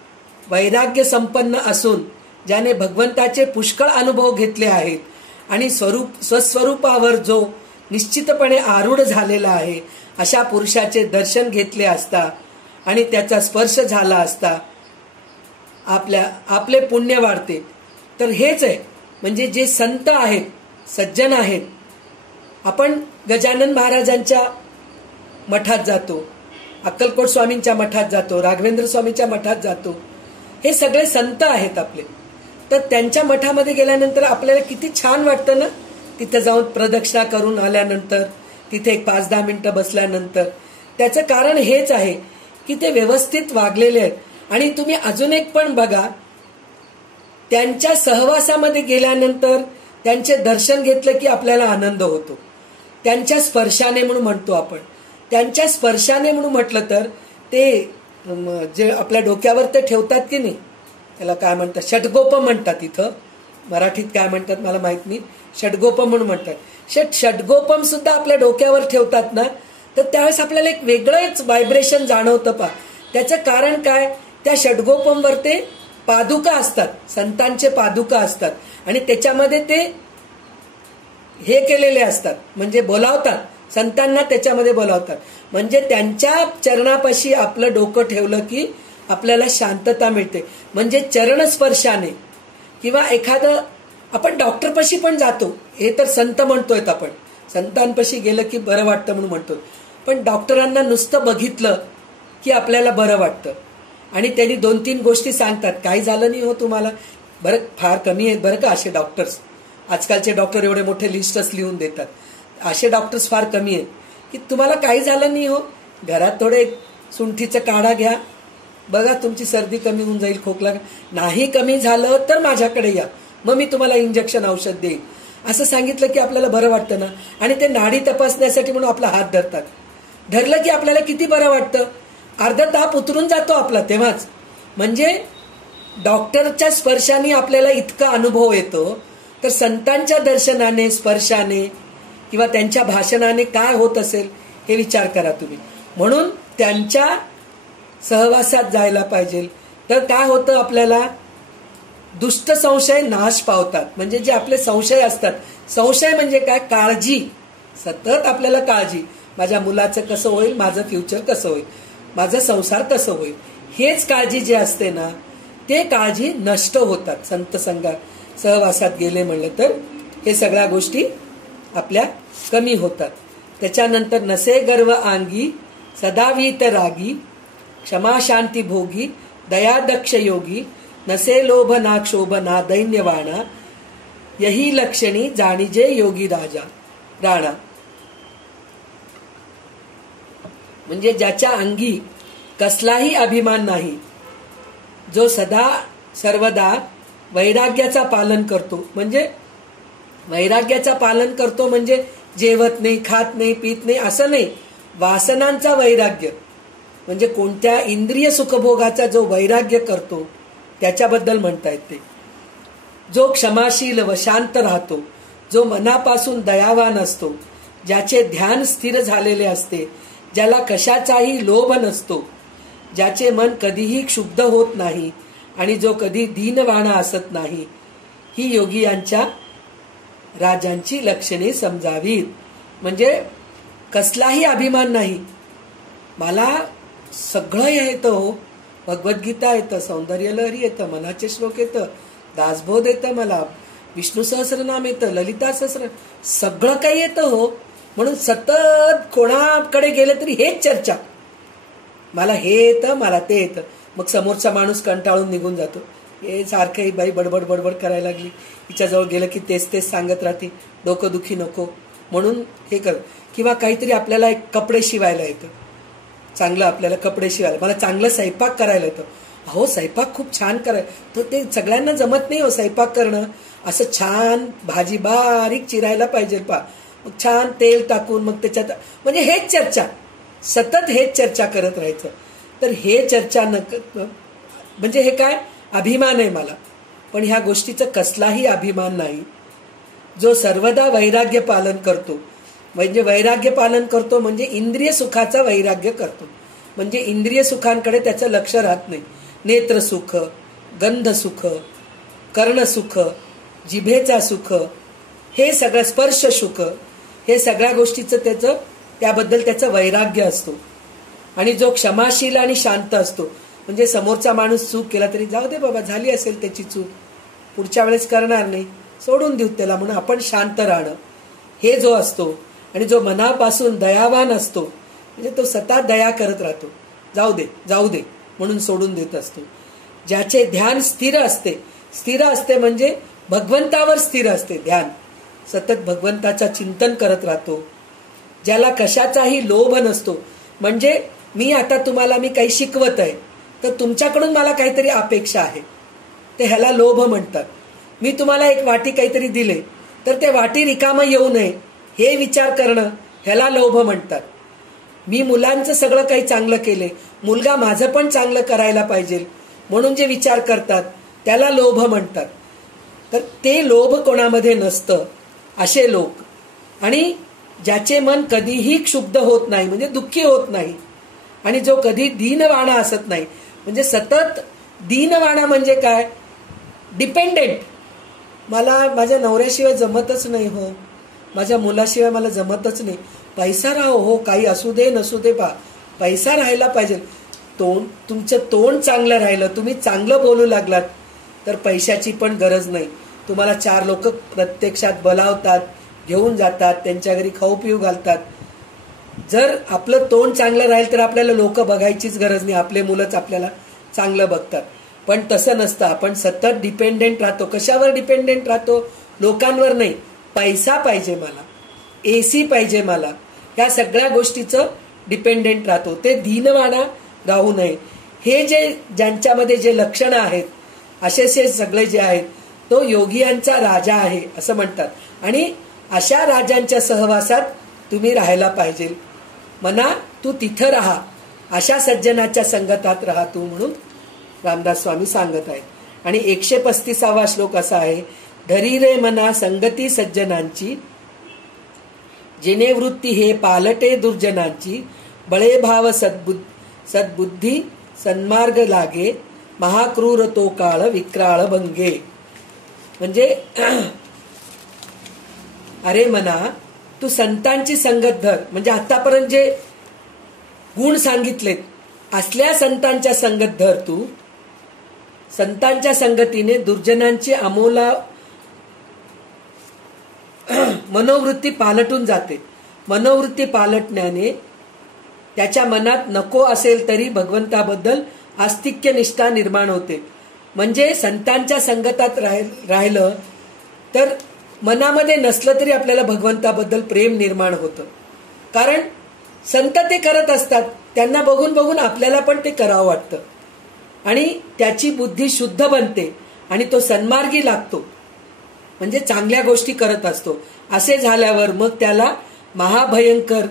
वैराग्य संपन्न असून ज्याने भगवंताचे पुष्कळ अनुभव घेतले आहेत आणि स्वस्वरूपावर जो निश्चितपणे आरूढ झालेला आहे, अशा पुरुषाचे दर्शन घेतले असता आणि त्याचा स्पर्श झाला असता आपले पुण्य वाढते. तर हेच आहे, म्हणजे जे संत आहेत, सज्जन आहेत. आपण गजानन महाराजांच्या मठात जातो, अक्कलकोट स्वामींच्या मठात जातो, राघवेंद्र स्वामींच्या मठात जातो, हे सगळे संत आहेत आपले. तर त्यांच्या मठामध्ये गेल्यानंतर आपल्याला किती छान वाटतं ना. तिथे जाऊन प्रदक्षिणा करून आल्यानंतर, तिथे एक 5-10 मिनिटं बसल्यानंतर. त्याचं कारण हेच आहे की ते व्यवस्थित वागलेले आहेत. आणि तुम्ही अजून एक पण बघा, त्यांच्या सहवासामध्ये गेल्यानंतर त्यांचे दर्शन घेतलं की आपल्याला आनंद होतो. त्यांच्या स्पर्शाने म्हणून म्हणतो आपण, त्यांच्या स्पर्शाने म्हणून म्हटलं तर ते जे आपल्या डोक्यावर ते ठेवतात की नाही, त्याला काय म्हणतात, षटगोपम म्हणतात. इथं मराठीत काय म्हणतात मला माहित नाही, षटगोपम म्हणून म्हणतात. षटगोपम सुद्धा आपल्या डोक्यावर ठेवतात ना, तर त्यावेळेस आपल्याला एक वेगळंच व्हायब्रेशन जाणवतं पा. त्याचं कारण काय, त्या षटगोपमवर ते पादुका असतात, संतांचे पादुका असतात आणि त्याच्यामध्ये ते हे केलेले असतात, म्हणजे बोलावतात संतांना, त्याच्यामध्ये बोलावतात. म्हणजे त्यांच्या चरणापाशी आपलं डोकं ठेवलं की आपल्याला शांतता मिळते. म्हणजे चरणस्पर्शाने किंवा एखादं आपण डॉक्टरपाशी पण जातो, हे तर संत म्हणतोय आपण, संतांपाशी गेलं की बरं वाटतं म्हणून म्हणतो. पण डॉक्टरांना नुसतं बघितलं की आपल्याला बरं वाटतं आणि त्यांनी 2-3 गोष्टी सांगतात, काही झालं नाही हो तुम्हाला, बरं फार कमी आहेत बरं का असे डॉक्टर्स. आजकालचे डॉक्टर एवढे मोठे लिस्टच लिहून देतात. असे डॉक्टर्स फार कमी आहेत की तुम्हाला काही झालं नाही हो, घरात थोडे सुंठीचा काढा घ्या, बघा तुमची सर्दी कमी होऊन जाईल, खोकला नाही कमी झालं तर माझ्याकडे या, मग मी तुम्हाला इंजेक्शन औषध देईन, असं सांगितलं की आपल्याला बरं वाटतं ना. आणि ते नाडी तपासण्यासाठी म्हणून आपला हात धरतात, धरलं की आपल्याला किती बरं वाटतं, अर्धा ताप उतरून जातो आपला तेव्हाच. म्हणजे डॉक्टरच्या स्पर्शाने आपल्याला इतका अनुभव येतो, तर संतांच्या दर्शनाने, स्पर्शाने किंवा त्यांच्या भाषणाने काय होत असेल हे विचार करा तुम्ही. म्हणून त्यांच्या सहवासात जायला पाहिजे. तर काय होतं, आपल्याला दुष्ट संशय नाश पावतात. म्हणजे जे आपले संशय असतात, संशय म्हणजे काय, काळजी, सतत आपल्याला काळजी, माझ्या मुलाचं कसं होईल, माझं फ्युचर कसं होईल, माझा संसार कसं होईल, हेच काळजी जे असते ना, ते काळजी नष्ट होतात संत संघात सहवासात गेले म्हणलं तर. हे सगळ्या गोष्टी आपल्या कमी होतात. त्याच्यानंतर नसे गर्व अंगी सदावीत रागी क्षमा शांती भोगी दया दक्ष योगी नसे लोभ ना क्षोभ ना दैन्यवाणा यही लक्षणी जाणीजे योगी राणा. म्हणजे ज्याच्या अंगी कसलाही अभिमान नाही, जो सदा सर्वदा वैराग्याचा पालन करतो. म्हणजे वैराग्याचा पालन करतो म्हणजे जेवत नाही, खात नाही, पीत नाही असं नाही. वासनांचा वैराग्य म्हणजे कोणत्या इंद्रिय सुखभोगाचा जो वैराग्य करतो त्याच्याबद्दल म्हणता येते. जो क्षमाशील व शांत राहतो, जो मनापासून दयावान असतो, ज्याचे ध्यान स्थिर झालेले असते, ज्याला कशाचाही लोभ नसतो, ज्याचे मन कधीही क्षुब्ध होत नाही आणि जो कधी दीनवाणा असत नाही, ही योगी यांच्या राजांची लक्षणे समजावीत. म्हणजे कसलाही अभिमान नाही. मला सगळं येतं हो, भगवद्गीता येतं, सौंदर्य लहरी येतं, मनाचे श्लोक येतं, दासबोध येतं, मला विष्णू सहस्रनाम येतं, ललिता सहस्र, सगळं काही येतं हो. म्हणून सतत कोणाकडे गेले तरी हेच चर्चा, मला हे येतं, मला ते येतं. मग समोरचा माणूस कंटाळून निघून जातो. हे सारखं ही बाई बडबड बडबड करायला लागली, हिच्याजवळ गेलं की तेच तेच सांगत राहते, डोकं दुखी नको म्हणून हे कर. किंवा काहीतरी आपल्याला एक कपडे शिवायला येतं, चांगलं आपल्याला कपडे शिवायला, मला चांगलं स्वयंपाक करायला येतं. अहो स्वयंपाक खूप छान करायला तर ते सगळ्यांना जमत नाही हो स्वयंपाक करणं. असं छान भाजी बारीक चिरायला पाहिजे पा, मग छान तेल टाकून मग त्याच्यात, म्हणजे हेच चर्चा, सतत हेच चर्चा करत राहायचं. तर हे चर्चा म्हणजे हे काय अभिमान आहे मला, पण ह्या गोष्टीचं कसलाही अभिमान नाही. जो सर्वदा वैराग्य पालन करतो, म्हणजे वैराग्य पालन करतो म्हणजे इंद्रिय सुखाचा वैराग्य करतो. म्हणजे इंद्रिय सुखांकडे त्याचं लक्ष राहत नाही. नेत्र सुख, गंध सुख, कर्ण सुख, जिभेचा सुख, हे सगळं स्पर्श सुख, हे सगळ्या गोष्टीचं त्याबद्दल त्याचं वैराग्य असतो. आणि जो क्षमाशील आणि शांत असतो, म्हणजे समोरचा माणूस चूक केला तरी जाऊ दे बाबा, झाली असेल त्याची चूक, पुढच्या वेळेस करणार नाही, सोडून देऊ त्याला, म्हणून आपण शांत राहणं, हे जो असतो. आणि जो मनापासून दयावान असतो, म्हणजे तो सतत दया करत राहतो, जाऊ दे जाऊ दे म्हणून सोडून देत असतो. ज्याचे ध्यान स्थिर असते म्हणजे भगवंतावर स्थिर असते, ध्यान सतत भगवंताचा चिंतन करत राहतो. ज्याला कशाचाही लोभ नसतो, म्हणजे मी आता तुम्हाला मी काही शिकवत आहे तर तुमच्याकडून मला काहीतरी अपेक्षा आहे, ते ह्याला लोभ म्हणतात. मी तुम्हाला एक वाटी काहीतरी दिले तर ते वाटी रिकामं येऊ नये हे विचार करणं, ह्याला लोभ म्हणतात. मी मुलांचं सगळं काही चांगलं केले, मुलगा माझं पण चांगलं करायला पाहिजे म्हणून जे विचार करतात त्याला लोभ म्हणतात. तर ते लोभ कोणामध्ये नसतं असे लोक. आणि ज्याचे मन कधीही क्षुब्ध होत नाही, म्हणजे दुःखी होत नाही, आणि जो कधी दीनवाणा असत नाही, म्हणजे सतत दीनवाणा म्हणजे काय, डिपेंडेंट, मला माझ्या नवऱ्याशिवाय जमतच नाही हो, माझ्या मुलाशिवाय मला जमतच नाही, पैसा राहो हो, काही असू दे नसू दे बा, पैसा राहायला पाहिजे. तुमचं तोंड चांगलं राहिलं, तुम्ही चांगलं बोलू लागलात तर पैशाची पण गरज नाही. तुम्हाला 4 लोक प्रत्यक्षात बोलावतात, घेऊन जातात, त्यांच्या घरी खाऊ पिऊ घालतात. जर आपलं तोंड चांगलं राहील तर आपल्याला लोक बघायचीच गरज नाही, आपले मुलंच आपल्याला चांगलं बघतात. पण तसं नसतं, आपण सतत डिपेंडेंट राहतो. कशावर डिपेंडेंट राहतो, लोकांवर नाही. पैसा पाहिजे मला, AC पाहिजे मला, या सगळ्या गोष्टीचं डिपेंडेंट राहतो. ते दीनवाणा राहू नये. हे जे ज्यांच्यामध्ये जे लक्षणं आहेत, असे सगळे जे आहेत, तो योगियांचा राजा आहे असं म्हणतात. आणि अशा राजांच्या सहवासात तुम्ही राहायला पाहिजे. मना तू तिथं राहा, अशा सज्जनाच्या संगतात राहा तू, म्हणून रामदास स्वामी सांगत आहेत. आणि 135वा श्लोक असा आहे, धरी रे मना संगती सज्जनांची, जेने वृत्ती हे पालटे दुर्जनांची, बळे भाव सद्बुद्धी सन्मार्ग लागे, महाक्रूर तो काळ विक्राळ भंगे. म्हणजे अरे मना तू संतांची संगत धर, म्हणजे आतापर्यंत जे गुण सांगितलेत असल्या संतांच्या संगत धर तू. संतांच्या संगतीने दुर्जनांची मनोवृत्ती पालटून जाते. मनोवृत्ती पालटण्याने त्याच्या मनात नको असेल तरी भगवंताबद्दल आस्तिक्य निष्ठा निर्माण होते. म्हणजे संतांच्या संगतात राहिलं तर मनामध्ये नसलं तरी आपल्याला भगवंताबद्दल प्रेम निर्माण होतं. कारण संत ते करत असतात, त्यांना बघून बघून आपल्याला पण ते करावं वाटतं आणि त्याची बुद्धी शुद्ध बनते आणि तो सन्मार्गी लागतो, म्हणजे चांगल्या गोष्टी करत असतो. असे झाल्यावर मग त्याला महाभयंकर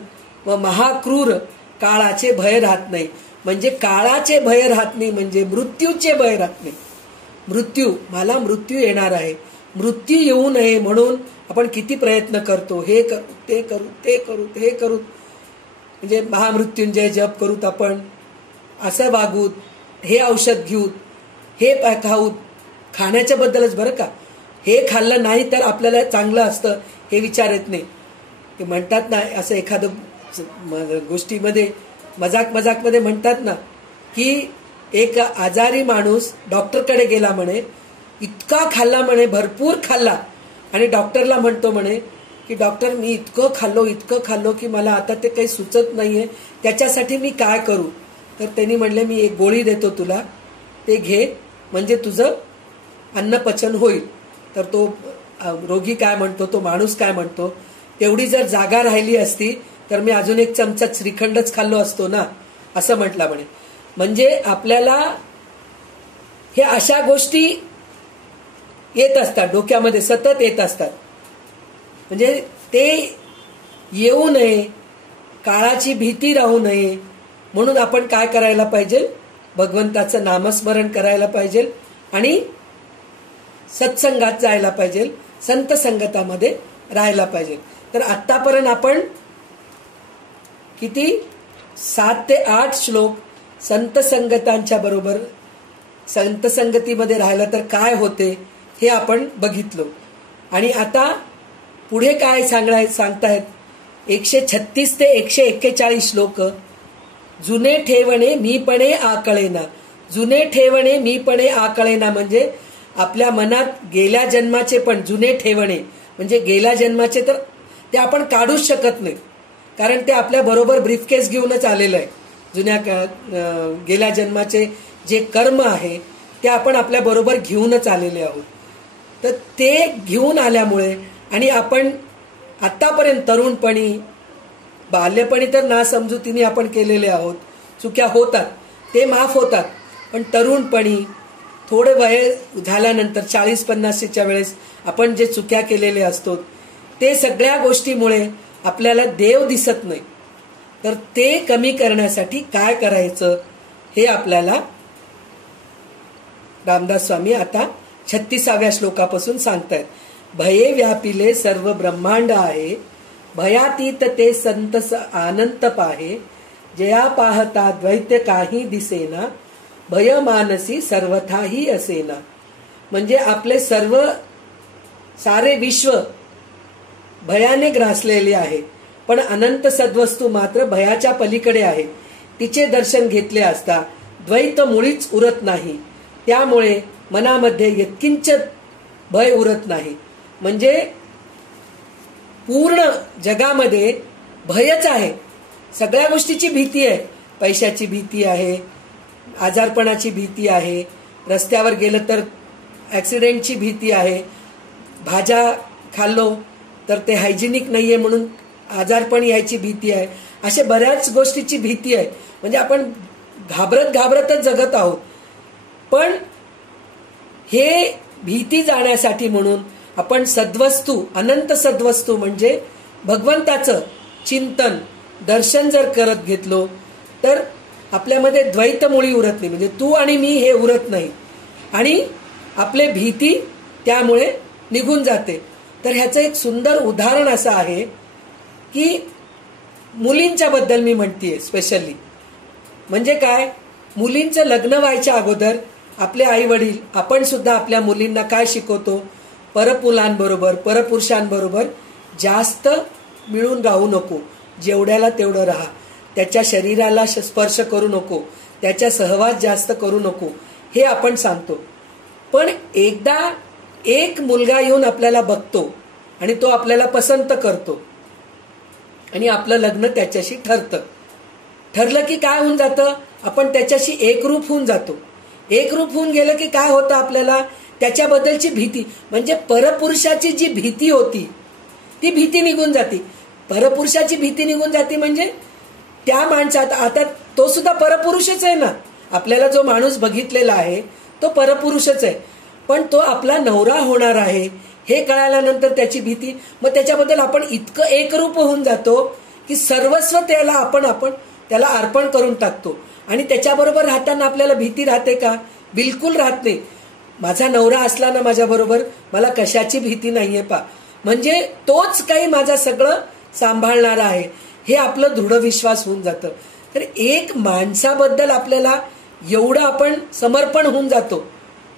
व महाक्रूर काळाचे भय राहत नाही. म्हणजे काळाचे भय राहत नाही, म्हणजे मृत्यूचे भय राहत नाही. मला मृत्यू येणार आहे, मृत्यू येऊ नये म्हणून आपण किती प्रयत्न करतो, हे करू ते करू ते करू हे करू, म्हणजे महामृत्युंजय जप करूत, आपण असं वागूत, हे औषध घेऊत, हे खाऊत, खाण्याच्या बद्दलच बरं का. हे खाल्लं नाही तर आपल्याला चांगलं असतं हे विचार येत नाही. ते म्हणतात ना, असं एखादं गोष्टीमध्ये मजाक मध्ये म्हणतात ना की एक आजारी माणूस डॉक्टरकडे गेला म्हणे, इतका खाल्ला म्हणे, भरपूर खाल्ला, आणि डॉक्टरला म्हणतो म्हणे की डॉक्टर मी इतकं खाल्लो की मला आता ते काही सुचत नाहीये, त्याच्यासाठी मी काय करू. तर त्यांनी म्हणले मी एक गोळी देतो तुला, ते घे, म्हणजे तुझं अन्नपचन होईल. तर तो रोगी काय म्हणतो, तो माणूस काय म्हणतो, तेवढी जर जागा राहिली असती तर मी अजून एक चमचा श्रीखंडच खाल्लो असतो ना, असं म्हटलं म्हणे. म्हणजे आपल्याला हे अशा गोष्टी येत असतात, डोक्यामध्ये सतत येत असतात. म्हणजे ते येऊ नये, काळाची भीती राहू नये म्हणून आपण काय करायला पाहिजे, भगवंताचं नामस्मरण करायला पाहिजे आणि सत्संगात जायला पाहिजे, संत संगतामध्ये राहायला पाहिजे. तर आतापर्यंत आपण किती 7 ते 8 श्लोक संत संगतांच्या बरोबर संत संगतीमध्ये राहिलं तर काय होते हे आपण बघितलो. आणि आता पुढे काय सांगतायत 136 ते 141 श्लोक. जुने ठेवणे मीपणे आकळेना. जुने ठेवणे मीपणे आकळेना म्हणजे आपल्या मनात गेल्या जन्माचे पण जुने ठेवणे, म्हणजे गेल्या जन्माचे तर ते आपण काढूच शकत नाही, कारण ते आपल्या बरोबर ब्रीफकेस घेऊनच आलेलं आहे. गेल्या जन्माचे जे कर्म आहे ते आपण आपल्या बरोबर घेऊनच आलेले आहोत. तर ते घेऊन आल्यामुळे आणि आपण आतापर्यंत तरुणपणी बाल्यपणी तर ना समजुतीने आपण केलेले आहोत, चुक्या होतात ते माफ होतात, पण तरुणपणी थोडे वय झाल्यानंतर 40-50च्या वेळेस आपण जे चुक्या केलेले असतो ते सगळ्या गोष्टीमुळे आपल्याला देव दिसत नाही. तर ते कमी करण्यासाठी काय करायचं हे आपल्याला रामदास स्वामी आता 36व्या श्लोकापासून सांगतायत. भये व्यापिले सर्व ब्रह्मांड आहे, भयातीत ते संत अनंत पाहे, जया पाहता द्वैत काही दिसेना, भय मानसी सर्वथाही असेना. म्हणजे आपले सारे विश्व भयाने ग्रासलेले आहे, पण अनंत सद्वस्तू मात्र भयाच्या पलीकडे आहे. तिचे दर्शन घेतले असता द्वैत मुळीच उरत नाही, त्यामुळे मनामध्ये यत्किंचित भय उरत नाही. म्हणजे पूर्ण जगामध्ये भयच आहे, सगळ्या गोष्टीची भीती आहे. पैशाची भीती आहे, आजारपणाची भीती आहे, रस्त्यावर गेलं तर ऍक्सिडेंटची भीती आहे, भाज्या खाल्लो तर ते हायजिनिक नाहीये म्हणून आजारपण यायची भीती आहे. अशा बऱ्याच गोष्टीची भीती आहे. म्हणजे आपण घाबरतच जगत आहोत. पण हे भीती जाण्यासाठी म्हणून आपण सद्वस्तू, अनंत सद्वस्तू म्हणजे भगवंताचं चिंतन दर्शन जर करत घेतलो तर आपल्यामध्ये द्वैत मुळी उरत नाही, म्हणजे तू आणि मी हे उरत नाही आणि आपले भीती त्यामुळे निघून जाते. तर ह्याचं एक सुंदर उदाहरण असं आहे की मुलींच्या बद्दल मी म्हणतेय स्पेशली. म्हणजे काय, मुलींचं लग्न व्हायच्या अगोदर आपले आई वडील, आपण सुद्धा आपल्या मुलींना काय शिकवतो, परपुलांबरोबर परपुरुषांबरोबर जास्त मिळून राहू नको, जेवढ्याला तेवढं राहा, त्याच्या शरीराला स्पर्श करू नको, त्याच्या सहवास जास्त करू नको, हे आपण सांगतो. पण एकदा एक मुलगा येऊन आपल्याला बघतो आणि तो आपल्याला पसंत करतो आणि आपलं लग्न त्याच्याशी ठरतं. ठरलं की काय होऊन जातं, आपण त्याच्याशी एकरूप होऊन जातो. एकरूप होऊन गेलं की काय होतं, आपल्याला त्याच्याबद्दलची भीती म्हणजे परपुरुषाची जी भीती होती ती भीती निघून जाते. परपुरुषाची भीती निघून जाते म्हणजे त्या माणसात आता तो सुद्धा परपुरुषच आहे ना. आपल्याला जो माणूस बघितलेला आहे तो परपुरुषच आहे, पण तो आपला नवरा होणार आहे हे कळाल्यानंतर त्याची भीती, मग त्याच्याबद्दल आपण इतकं एकरूप होऊन जातो की सर्वस्व त्याला आपण त्याला अर्पण करून टाकतो. आणि त्याच्याबरोबर राहताना आपल्याला भीती राहते का? बिलकुल राहत नाही. माझा नवरा असला ना माझ्या बरोबर, मला कशाची भीती नाहीये पा, म्हणजे तोच काही माझा सगळं सांभाळणारा आहे हे आपलं दृढ विश्वास होऊन जातं. तर एक माणसाबद्दल आपल्याला एवढं आपण समर्पण होऊन जातो,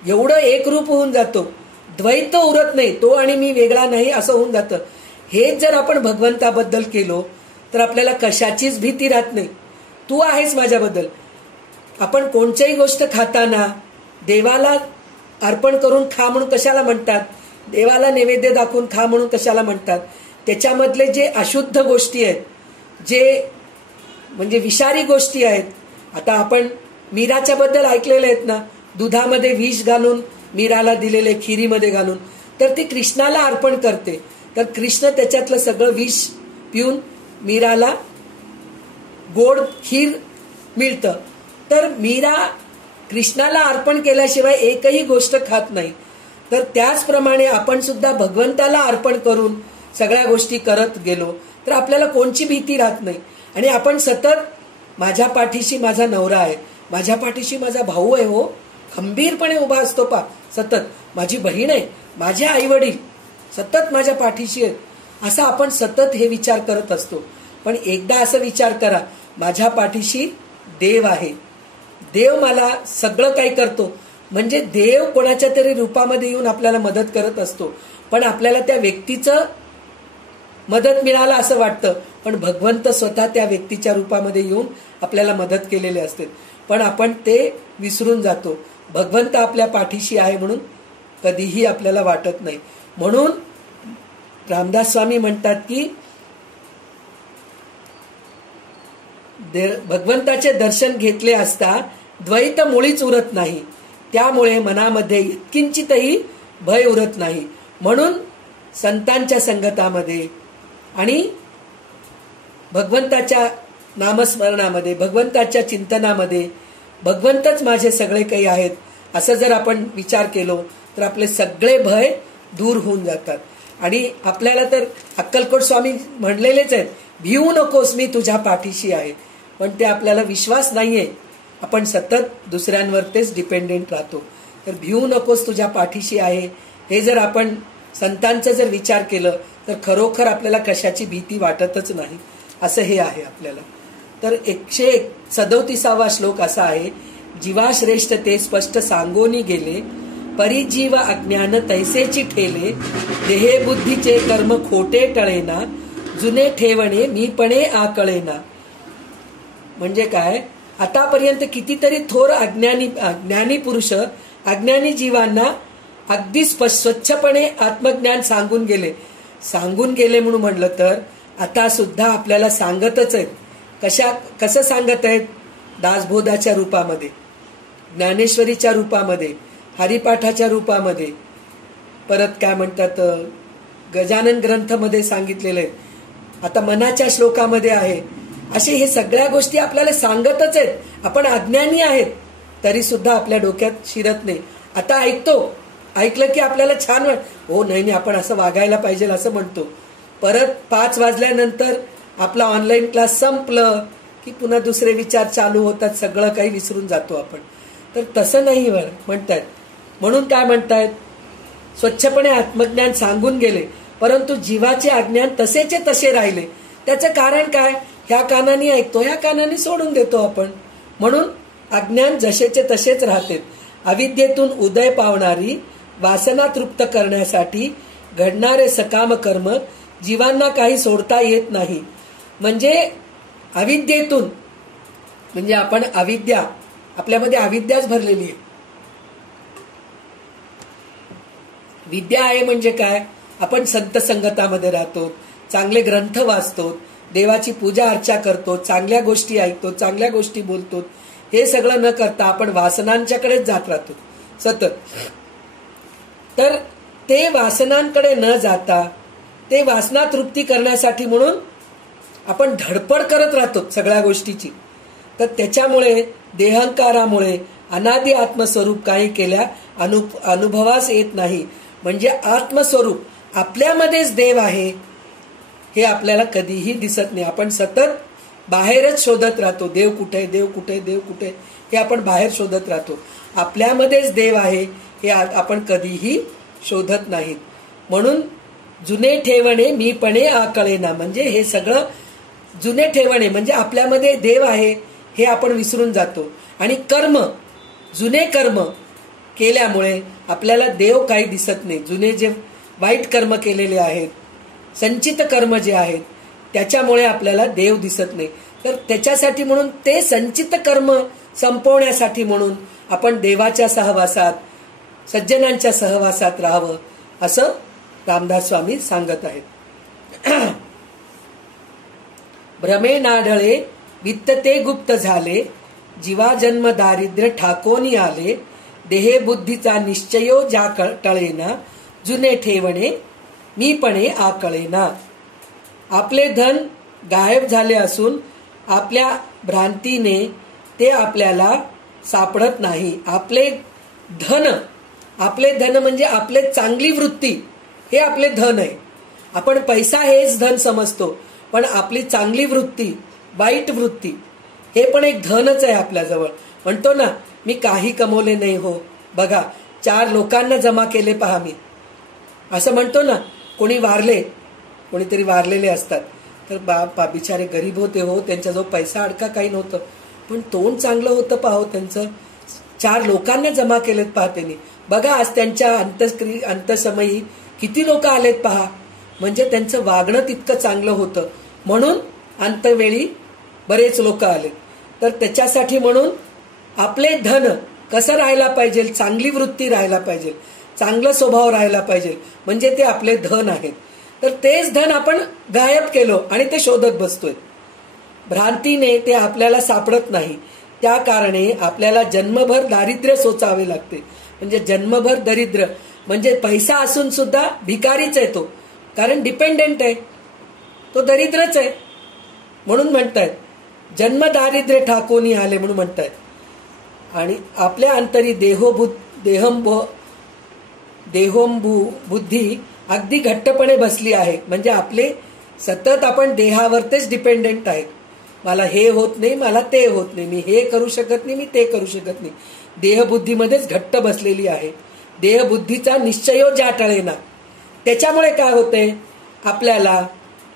एवढं एकरूप होऊन जातो, द्वैत उरत नाही, तो आणि मी वेगळा नाही असं होऊन जातं. हेच जर आपण भगवंताबद्दल केलो तर आपल्याला कशाचीच भीती राहत नाही. तू आहेस माझ्याबद्दल. आपण कोणत्याही गोष्ट खाताना देवाला अर्पण करून खा म्हणून कशाला म्हणतात, देवाला नैवेद्य दाखवून खा म्हणून कशाला म्हणतात? त्याच्यामधले जे अशुद्ध गोष्टी आहेत, जे म्हणजे विषारी गोष्टी आहेत, आता आपण मीराच्या बद्दल ऐकलेले आहेत ना, दुधामध्ये विष घालून मीराला दिलेले, खिरीमध्ये घालून, तर ती कृष्णाला अर्पण करते. तर कृष्ण त्याच्यातलं सगळं विष पिऊन मीराला गोड खीर मिळतं. तर मीरा कृष्णाला अर्पण केल्याशिवाय एकही गोष्ट खात नाही. तर त्याचप्रमाणे आपण सुद्धा भगवंताला अर्पण करून सगळ्या गोष्टी करत गेलो तर आपल्याला कोणची भीती राहत नाही. आणि आपण सतत माझ्या पाठीशी माझा नवरा आहे, माझ्या पाठीशी माझा भाऊ आहे, हो खंबीरपणे उभा असतो पा, सतत माझी बहीण आहे, माझे आई वडील सतत माझ्या पाठीशी आहेत, असं आपण सतत हे विचार करत असतो. पण एकदा असं विचार करा, माझ्या पाठीशी देव आहे, देव मला सगळं काही करतो. म्हणजे देव कोणाच्या तरी रूपामध्ये येऊन आपल्याला मदत करत असतो, पण आपल्याला त्या व्यक्तीचं मदत मिळाला असं वाटतं, पण भगवंत स्वतः त्या व्यक्तीच्या रूपामध्ये येऊन आपल्याला मदत केलेली असते. पण आपण ते विसरून जातो. भगवंत आपल्या पाठीशी आहे म्हणून कधीही आपल्याला वाटत नाही. म्हणून रामदास स्वामी म्हणतात की भगवंताचे दर्शन घेतले असता द्वैत मुळीच उरत नाही, त्यामुळे मनामध्ये किंचितही भय उरत नाही. म्हणून संतांच्या संगतामध्ये आणि भगवंताच्या नामस्मरणामध्ये, भगवंताच्या चिंतनामध्ये भगवंतच माझे सगळे काही आहेत असं जर आपण विचार केलो तर आपले सगळे भय दूर होऊन जातात. आणि आपल्याला तर अक्कलकोट स्वामी म्हणलेलेच आहेत, भिवू नकोस मी तुझ्या पाठीशी आहे. पण ते आपल्याला विश्वास नाहीये, आपण सतत दुसऱ्यांवर तेच डिपेंडेंट राहतो. तर भिवू नकोस तुझ्या पाठीशी आहे हे जर आपण संतांचा जर विचार केलं तर खरोखर आपल्याला कशाची भीती वाटतच नाही, असं हे आहे आपल्याला. तर 137वा श्लोक असा आहे, जीवा श्रेष्ठ ते स्पष्ट सांगोनी गेले, परिजीव अज्ञान तैसेची ठेले, देहे बुद्धीचे कर्म खोटे टळेना, जुने ठेवणे मीपणे आकळेना. म्हणजे काय, आतापर्यंत कितीतरी थोर ज्ञानी पुरुष अज्ञानी जीवांना अगदी स्वच्छपणे आत्मज्ञान सांगून गेले म्हणून म्हणलं तर आता सुद्धा आपल्याला सांगतच आहेत. कसं सांगत आहेत? दासबोधाच्या रूपामध्ये, ज्ञानेश्वरीच्या रूपामध्ये, हरिपाठाच्या रूपामध्ये, परत काय म्हणतात गजानन ग्रंथमध्ये सांगितलेले आहेत, आता मनाच्या श्लोकामध्ये आहे. असे हे सगळ्या गोष्टी आपल्याला सांगतच आहेत. आपण अज्ञानी आहेत तरी सुद्धा आपल्या डोक्यात शिरत नाही. आता ऐकलं की आपल्याला छान हो नाही आपण असं वागायला पाहिजे असं म्हणतो. परत 5 वाजल्यानंतर आपला ऑनलाईन क्लास संपलं की पुन्हा दुसरे विचार चालू होतात, सगळं काही विसरून जातो आपण. तर तसं नाही म्हणतायत. म्हणून काय म्हणतायत, स्वच्छपणे आत्मज्ञान सांगून गेले परंतु जीवाचे अज्ञान तसेचे तसे राहिले. त्याचं कारण काय, ह्या कानाने ऐकतो, ह्या कानाने सोडून देतो आपण, म्हणून अज्ञान जसेचे तसेच राहते. अविद्येतून उदय पावणारी वासना तृप्त करण्यासाठी घडणारे सकाम कर्म जीवांना काही सोडता येत नाही. म्हणजे अविद्येतून, म्हणजे आपण अविद्या, आपल्यामध्ये अविद्याच भरलेली आहे. विद्या आहे म्हणजे काय, आपण संत संगतामध्ये राहतो, चांगले ग्रंथ वाचतो, देवाची पूजा अर्चा करतो, चांगल्या गोष्टी ऐकतो, चांगल्या गोष्टी बोलतो, हे सगळं न करता आपण वासनांच्याकडेच जात राहतो सतत. तर ते वासनांकडे न जाता ते वासना तृप्ती करण्यासाठी म्हणून आपण धडपड करत राहतो सगळ्या गोष्टीची. तर त्याच्यामुळे देहंकारामुळे अनादि आत्मस्वरूप काही केल्या अनुभवास येत नाही. म्हणजे आत्मस्वरूप आपल्यामध्येच देव आहे हे आपल्याला कधीही दिसत नाही. आपण सतत बाहेरच शोधत राहतो, देव कुठे, देव कुठे, देव कुठे, हे आपण बाहेर शोधत राहतो. आपल्यामध्येच देव आहे हे आपण कधीही शोधत नाहीत. म्हणून जुने ठेवणे मीपणे आकळेना, म्हणजे हे सगळं जुने ठेवणे म्हणजे आपल्यामध्ये देव आहे हे आपण विसरून जातो. आणि कर्म, जुने कर्म केल्यामुळे आपल्याला देव काही दिसत नाही. जुने जे वाईट कर्म केलेले आहेत, संचित कर्म जे आहेत, त्याच्यामुळे आपल्याला देव दिसत नाही. तर त्याच्यासाठी म्हणून ते संचित कर्म संपवण्यासाठी म्हणून आपण देवाच्या सहवासात, सज्जनांच्या सहवासात राहावं असं रामदास स्वामी सांगत आहेत. भ्रमे नाढळे वित्तते गुप्त झाले, जीवा जन्म दारिद्र्य ठाकोनी आले, देहे बुद्धीचा निश्चयो ज्या टळेना, जुने ठेवणे मीपणे आकळेना. आपले धन गायब झाले असून आपल्या भ्रांतीने ते आपल्याला सापडत नाही. आपले धन म्हणजे आपले चांगली वृत्ती हे आपले धन आहे. आपण पैसा हेच धन समजतो, पण आपली चांगली वृत्ती, वाईट वृत्ती हे पण एक धनच आहे आपल्याजवळ. म्हणतो ना, मी काही कमवले नाही हो, बघा 4 लोकांना जमा केले पहा मी, असं म्हणतो ना. कोणी वारले, कोणीतरी वारलेले असतात, तर बिचारे गरीब होते हो, त्यांच्याजवळ पैसा अडका काही नव्हतं, पण तोंड चांगलं होतं पहा त्यांचं. 4 लोकांना जमा केलेत पहा त्यांनी. बघा आज त्यांच्या अंतसमयी किती लोक आलेत पहा. म्हणजे त्यांचं वागणं तितकं चांगलं होतं म्हणून अंतवेळी बरेच लोक आले. तर त्याच्यासाठी म्हणून आपले धन कसं राहायला पाहिजे, चांगली वृत्ती राहायला पाहिजे, चांगला स्वभाव राहायला पाहिजे, म्हणजे ते आपले धन आहेत. तर तेच धन आपण गायब केलो आणि ते शोधत बसतोय. भ्रांतीने ते आपल्याला सापडत नाही. त्या कारणे आपल्याला जन्मभर दारिद्र्य सोचावे लागते. म्हणजे जन्मभर दरिद्र म्हणजे पैसा असून सुद्धा भिकारीच आहे तो, कारण डिपेंडेंट आहे तो, दरिद्रच आहे. म्हणून म्हणतायत जन्म दारिद्र्य ठाकोनी आले म्हणून म्हणतायत. आणि आपल्या अंतरी देहोंबू बुद्धी अगदी घट्टपणे बसली आहे. म्हणजे आपले सतत आपण देहावरतीच डिपेंडेंट आहेत. मला हे होत नाही, मला ते होत नाही, मी हे करू शकत नाही, मी ते करू शकत नाही. देहबुद्धीमध्येच घट्ट बसलेली आहे. देहबुद्धीचा निश्चयो ज्या टळेना. त्याच्यामुळे काय होतंय, आपल्याला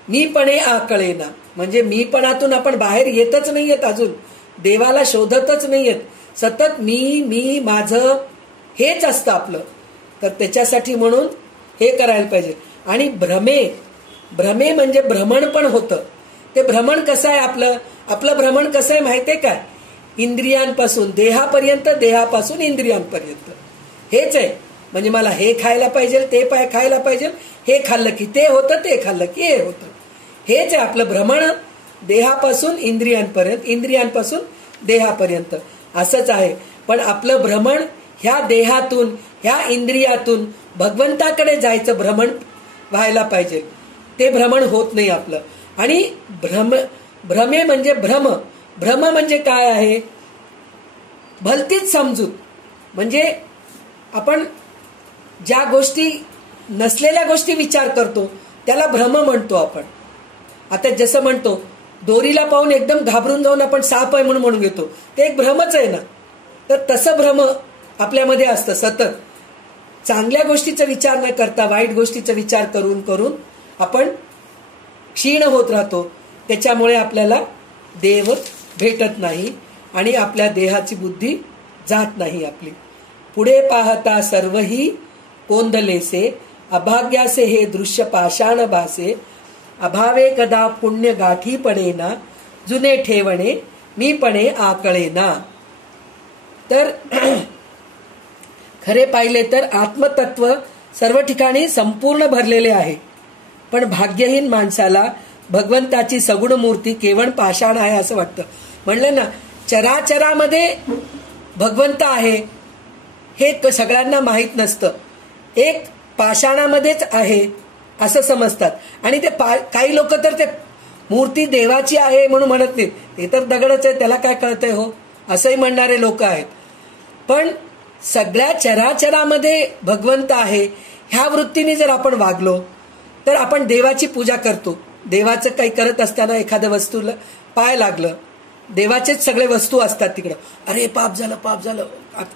मीपणे आकळेना. म्हणजे मीपणातून आपण बाहेर येतच नाहीयेत, अजून देवाला शोधतच नाहीयेत. सतत मी माझं हेच असतं आपलं. तर त्याच्यासाठी म्हणून हे करायला पाहिजे. आणि भ्रमे म्हणजे भ्रमण पण होतं. ते भ्रमण कसं आहे, आपलं भ्रमण कसं आहे माहितीये काय, इंद्रियांपासून देहापर्यंत, देहापासून इंद्रियांपर्यंत हेच आहे. म्हणजे मला हे खायला पाहिजे, ते खायला पाहिजे, हे खाल्लं की ते होतं, ते खाल्लं की हे होतं. हेच आहे आपलं भ्रमण, देहापासून इंद्रियांपर्यंत, इंद्रियांपासून देहापर्यंत असंच आहे. पण आपलं भ्रमण ह्या देहातून, ह्या इंद्रियातून भगवंताकडे जायचं भ्रमण व्हायला पाहिजे. ते भ्रमण होत नाही आपलं. आणि भ्रमे म्हणजे भ्रम म्हणजे काय आहे, भलतीच समजूत. म्हणजे आपण ज्या गोष्टी, नसलेल्या गोष्टी विचार करतो त्याला भ्रम म्हणतो आपण. आता जसं म्हणतो, दोरीला पाहून एकदम घाबरून जाऊन आपण साप आहे म्हणून घेतो, ते एक भ्रमच आहे ना. तर तसं भ्रम आपल्यामध्ये असतं. सतत चांगल्या गोष्टीचा विचार न करता वाईट गोष्टीचा विचार करून करून आपण क्षीण होत राहतो. त्याच्यामुळे आपल्याला देव भेटत नाही आणि आपल्या देहाची बुद्धी जात नाही आपली. पुढे पाहता सर्वही कोंदलेसे, अभाग्यासे हे दृश्य पाषाण भासे, अभावे कदा पुण्य गाठी पडेना, जुने ठेवणे मीपणे आकळेना. तर खरे पाहिले तर आत्मतत्व सर्व ठिकाणी संपूर्ण भरलेले आहे. पण भाग्यहीन माणसाला भगवंताची सगुण मूर्ती केवळ पाषाण आहे असं वाटतं. म्हणलं ना, चराचरामध्ये भगवंत आहे हे सगळ्यांना माहीत नसतं. एक पाषाणामध्येच आहे असं समजतात. आणि ते काही लोक तर ते मूर्ती देवाची आहे म्हणून म्हणत नाहीत, ते तर दगडच आहे, त्याला काय कळतंय हो, असंही म्हणणारे लोक आहेत. पण सगळ्या चराचरामध्ये भगवंत आहे ह्या वृत्तीने जर आपण वागलो तर आपण देवाची पूजा करतो. देवाचं काही करत असताना एखाद्या वस्तूला पाय लागलं, देवाचेच सगळे वस्तू असतात तिकडं, अरे पाप झालं,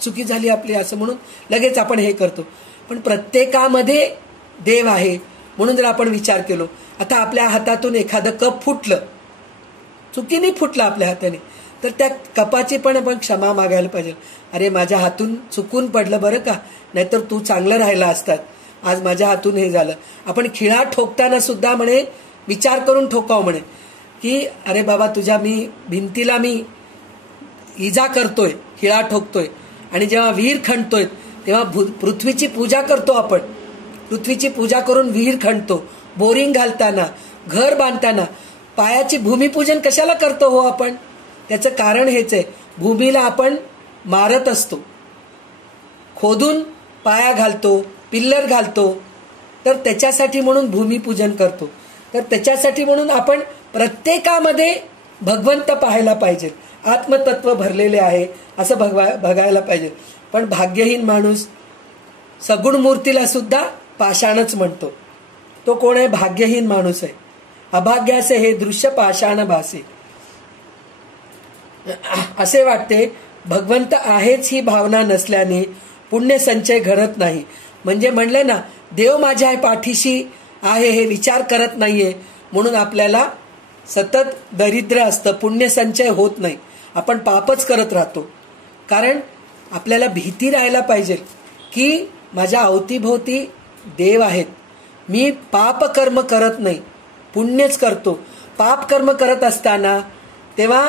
चुकी झाली आपली असं म्हणून लगेच आपण हे करतो. पण प्रत्येकामध्ये देव आहे म्हणून जर आपण विचार केलो, आता आपल्या हातातून एखादं कप फुटलं, चुकीने फुटलं आपल्या हाताने, तर त्या कपाची पण आपण क्षमा मागायला पाहिजे. अरे माझ्या हातून चुकून पडलं बरं का, नाहीतर तू चांगलं राहिला असतात, आज माझ्या हातून हे झालं. आपण खिळा ठोकताना सुद्धा म्हणे विचार करून ठोकाव म्हणे की अरे बाबा तुझ्या भिंतीला मी इजा करतोय, खिळा ठोकतोय. आणि जेव्हा विहीर खणतोय तेव्हा पृथ्वीची पूजा करतो आपण, पृथ्वीची पूजा करून विहीर खणतो. बोरिंग घालताना, घर बांधताना पायाची भूमिपूजन कशाला करतो हो आपण? त्याचं कारण हेच आहे, भूमीला आपण मारत असतो, खोदून पाया घालतो, पिल्लर घालतो, तर त्याच्यासाठी म्हणून भूमिपूजन करतो. तर त्याच्यासाठी म्हणून आपण प्रत्येकामध्ये भगवंत पाहायला पाहिजे, आत्मतत्व भरलेले आहे असं बघायला पाहिजे. पण भाग्यहीन माणूस सगुण मूर्तीला सुद्धा पाषाणच म्हणतो. तो कोण आहे? भाग्यहीन माणूस आहे. अभाग्यासे हे दृश्य पाषाण भासे. असे वाटते भगवंत आहेच ही भावना नसल्याने पुण्य संचय घडत नाही. म्हणजे म्हणले ना, देव माझ्या पाठीशी आहे हे विचार करत नाहीये म्हणून आपल्याला सतत दरिद्र असतं, पुण्य संचय होत नाही, आपण पापच करत राहतो. कारण आपल्याला भीती राहायला पाहिजे की माझ्या अवतीभोवती देव आहेत, मी पाप कर्म करत नाही, पुण्यच करतो. पाप कर्म करत असताना तेव्हा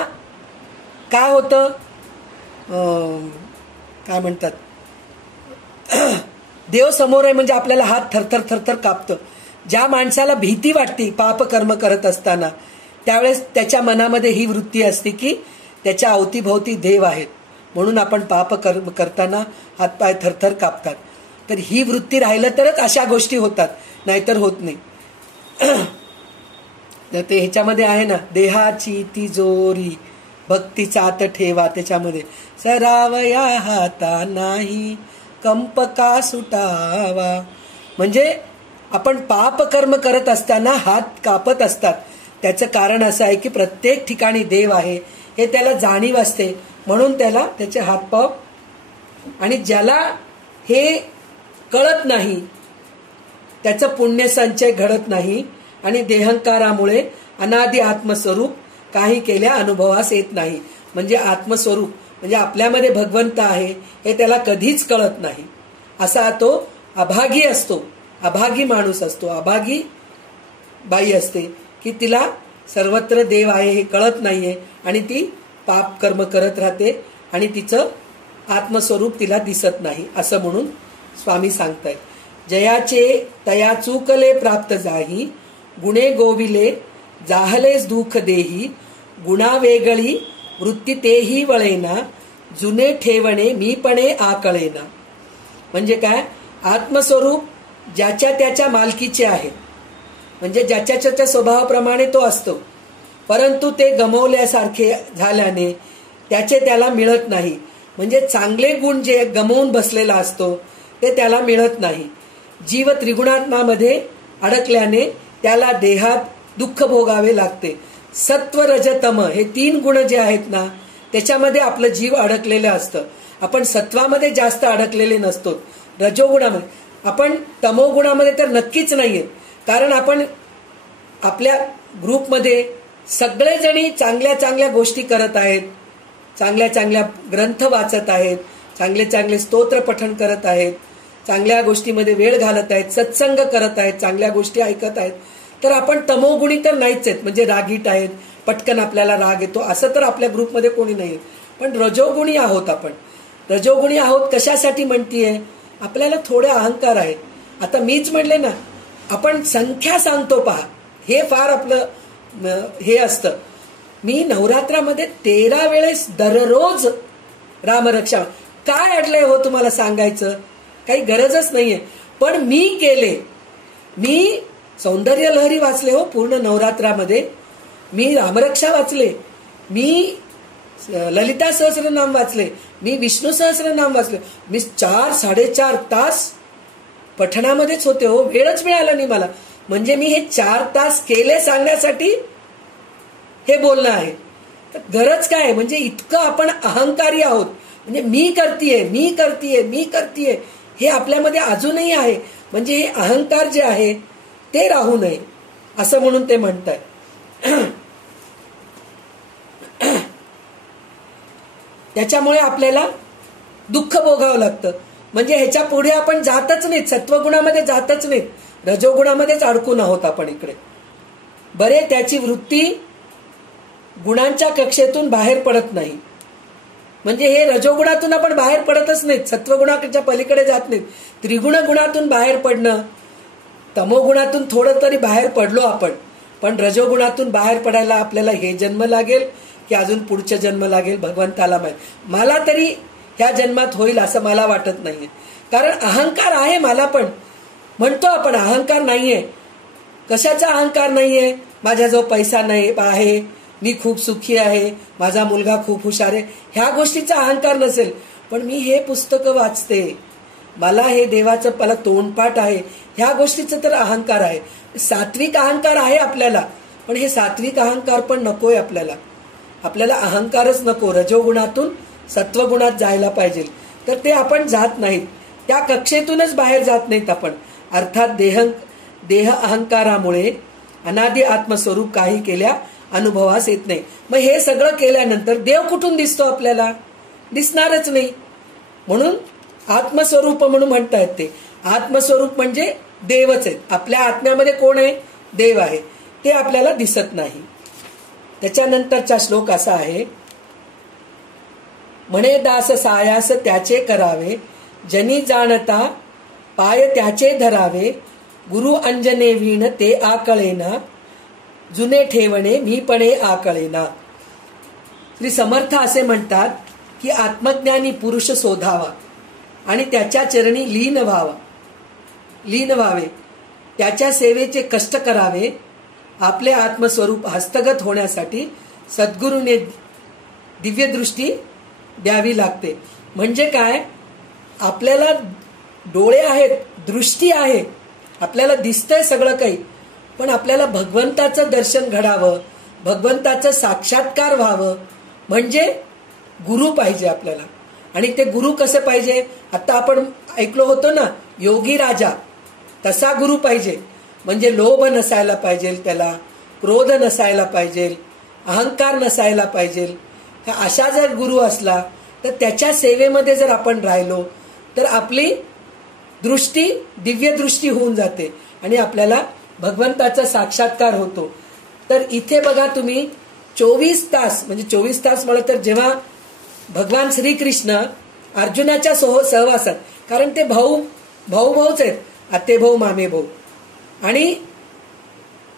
काय होतं, काय म्हणतात, देव समोर आहे म्हणजे आपल्याला हात थरथर थरथर कापतं. ज्या माणसाला भीती वाटते पाप कर्म करत असताना, त्यावेळेस त्याच्या मनामध्ये ही वृत्ती असते की त्याच्या अवतीभोवती देव आहेत म्हणून आपण पाप कर्म करताना हातपाय थरथर कापतात. तर ही वृत्ती राहिलं तरच अशा गोष्टी होतात, नाहीतर होत नाही. तर ते ह्याच्यामध्ये आहे ना, देहाची तिजोरी भक्तीचा आत ठेवा, त्याच्यामध्ये सरावया हाता नाही कंप का सुटावा. म्हणजे आपण पाप कर्म करत असताना हात कापत असतात. त्याचं कारण असं आहे की प्रत्येक ठिकाणी देव आहे हे त्याला जाणीव असते म्हणून त्याला त्याचे हातपाव, आणि ज्याला हे कळत नाही त्याचं पुण्य संचय घडत नाही आणि देहंकारामुळे अनादि आत्मस्वरूप काही केल्या अनुभवास येत नाही. म्हणजे आत्मस्वरूप म्हणजे आपल्यामध्ये भगवंत आहे हे त्याला कधीच कळत नाही. असा तो अभागी असतो, अभागी माणूस असतो, अभागी बाई असते की तिला सर्वत्र देव आहे हे कळत नाहीये आणि ती पाप कर्म करत राहते आणि तिचं आत्मस्वरूप तिला दिसत नाही, असं म्हणून स्वामी सांगतायत. जयाचे तया चूकले प्राप्त जाही गुणे गोविले जाहलेच दुःख देही गुणा वेगळी वृत्ती तेही वळेना जुने ठेवणे मीपणे आकळेना. म्हणजे काय, आत्मस्वरूप ज्याच्या त्याच्या मालकीचे आहे, म्हणजे ज्याच्या त्याच्या स्वभावाप्रमाणे तो असतो, परंतु ते गमवल्यासारखे झाल्याने त्याचे त्याला मिळत नाही. म्हणजे चांगले गुण जे गमवून बसलेला असतो ते त्याला मिळत नाही. जीव त्रिगुणात्मामध्ये अडकल्याने त्याला देहात दुःख भोगावे लागते. सत्व रज तम हे 3 गुण जे आहेत ना त्याच्यामध्ये आपलं जीव अडकलेलं असतं. आपण सत्वामध्ये जास्त अडकलेले नसतो, रजोगुणामध्ये. आपण तमोगुणामध्ये तर नक्कीच नाहीये, कारण आपण आपल्या ग्रुपमध्ये सगळेजणी चांगल्या चांगल्या गोष्टी करत आहेत, चांगल्या चांगल्या ग्रंथ वाचत आहेत, चांगले चांगले स्तोत्र पठण करत आहेत, चांगल्या गोष्टीमध्ये वेळ घालत आहेत, सत्संग करत आहेत, चांगल्या गोष्टी ऐकत आहेत. तर आपण तमोगुणी तर नाहीच आहेत, म्हणजे रागीट आहेत, पटकन आपल्याला राग येतो असं तर आपल्या ग्रुपमध्ये कोणी नाहीये. पण रजोगुणी आहोत आपण. रजोगुणी आहोत कशासाठी म्हणतीये, आपल्याला थोडे अहंकार आहेत. आता मीच म्हणले ना, आपण संख्या सांगतो पहा, हे फार आपलं हे असतं. मी नवरात्रामध्ये 13 वेळेस दररोज रामरक्षा. काय अडलंय हो तुम्हाला सांगायचं? काही गरजच नाहीये. पण मी केले. मी सौंदर्य लहरी वाचले हो पूर्ण नवरात्रामध्ये. मी रामरक्षा वाचले, मी ललिता सहस्रनाम वाचले, मी विष्णू सहस्रनाम वाचले. मी 4-4.5 तास पठणामध्येच होते हो. वेळच मिळाला नाही मला. म्हणजे मी हे 4 तास केले सांगण्यासाठी हे बोलणं आहे. तर गरज काय? म्हणजे इतकं आपण अहंकारी आहोत. म्हणजे मी करतीये हे आपल्यामध्ये अजूनही आहे. म्हणजे हे अहंकार जे आहे ते राहू नये असं म्हणून ते म्हणताय. त्याच्यामुळे आपल्याला दुःख भोगावं लागतं. म्हणजे ह्याच्या पुढे आपण जातच नाहीत, सत्वगुणामध्ये जातच नाहीत, रजोगुणामध्येच अडकून आहोत आपण इकडे. बरे, त्याची वृत्ती गुणांच्या कक्षेतून बाहेर पडत नाही. म्हणजे हे रजोगुणातून आपण बाहेर पडतच नाहीत, सत्वगुणाच्या पलीकडे जात नाहीत. त्रिगुण गुणातून बाहेर पडणं, तमोगुणातून थोडं तरी बाहेर पडलो आपण. पण रजोगुणातून बाहेर पडायला आपल्याला हे जन्म लागेल की अजून पुढचा जन्म लागेल, भगवंताला माहित. मला तरी ह्या जन्मात होईल असं मला वाटत नाहीये. कारण अहंकार आहे मला पण. म्हणतो आपण अहंकार नाहीये. कशाचा अहंकार नाहीये? माझ्याजवळ पैसा नाही आहे, मी खूप सुखी आहे, माझा मुलगा खूप हुशार आहे, ह्या गोष्टीचा अहंकार नसेल. पण मी हे पुस्तकं वाचते, मला हे देवाचं मला तोंडपाठ आहे, ह्या गोष्टीचं तर अहंकार आहे. सात्विक अहंकार आहे आपल्याला, पण हे सात्विक अहंकार पण नकोय आपल्याला. आपल्याला अहंकारच नको. रजोगुणातून सत्वगुणात जायला पाहिजे. तर ते आपण जात नाहीत, त्या कक्षेतूनच बाहेर जात नाहीत आपण. अर्थात देह अहंकारामुळे अनादि आत्मस्वरूप काही केल्या अनुभवास येत नाही. मग हे सगळं केल्यानंतर देव कुठून दिसतो आपल्याला? दिसणारच नाही. म्हणून आत्मस्वरूप म्हणून म्हणतायत ते. आत्मस्वरूप म्हणजे देवच आहे. आपल्या आत्म्यामध्ये कोण आहे? देव आहे. ते आपल्याला दिसत नाही. त्याच्यानंतरचा श्लोक असा आहे, म्हणे दास सायास त्याचे करावे, जनी जाणता पाय त्याचे धरावे, गुरु अंजने वीण ते आकळेना, जुने ठेवणे मीपणे आकळेना. श्री समर्थ असे म्हणतात की आत्मज्ञानी पुरुष शोधावा आणि त्याच्या चरणी लीन व्हावे, त्याच्या सेवेचे कष्ट करावे. आपले आत्मस्वरूप हस्तगत होण्यासाठी सद्गुरूने दिव्यदृष्टी द्यावी लागते. म्हणजे काय? आपल्याला डोळे आहेत, दृष्टी आहे, आपल्याला दिसतंय सगळं काही, पण आपल्याला भगवंताचं दर्शन घडावं, भगवंताचं साक्षात्कार व्हावं, म्हणजे गुरु पाहिजे आपल्याला. आणि ते गुरु कसं पाहिजे? आता आपण ऐकलो होतो ना, योगी राजा, तसा गुरु पाहिजे. म्हणजे लोभ नसायला पाहिजे, त्याला क्रोध नसायला पाहिजे, अहंकार नसायला पाहिजे. अशा जर गुरु असला तर त्याच्या सेवेमध्ये जर आपण राहिलो तर आपली दृष्टी दिव्य दृष्टी होऊन जाते आणि आपल्याला भगवंताचा साक्षात्कार होतो. तर इथे बघा तुम्ही 24 तास, म्हणजे 24 तास म्हणलं तर जेव्हा भगवान श्रीकृष्ण अर्जुनाच्या सहवासात, कारण ते भाऊच आहेत, आते भाऊ मामे भाऊ, आणि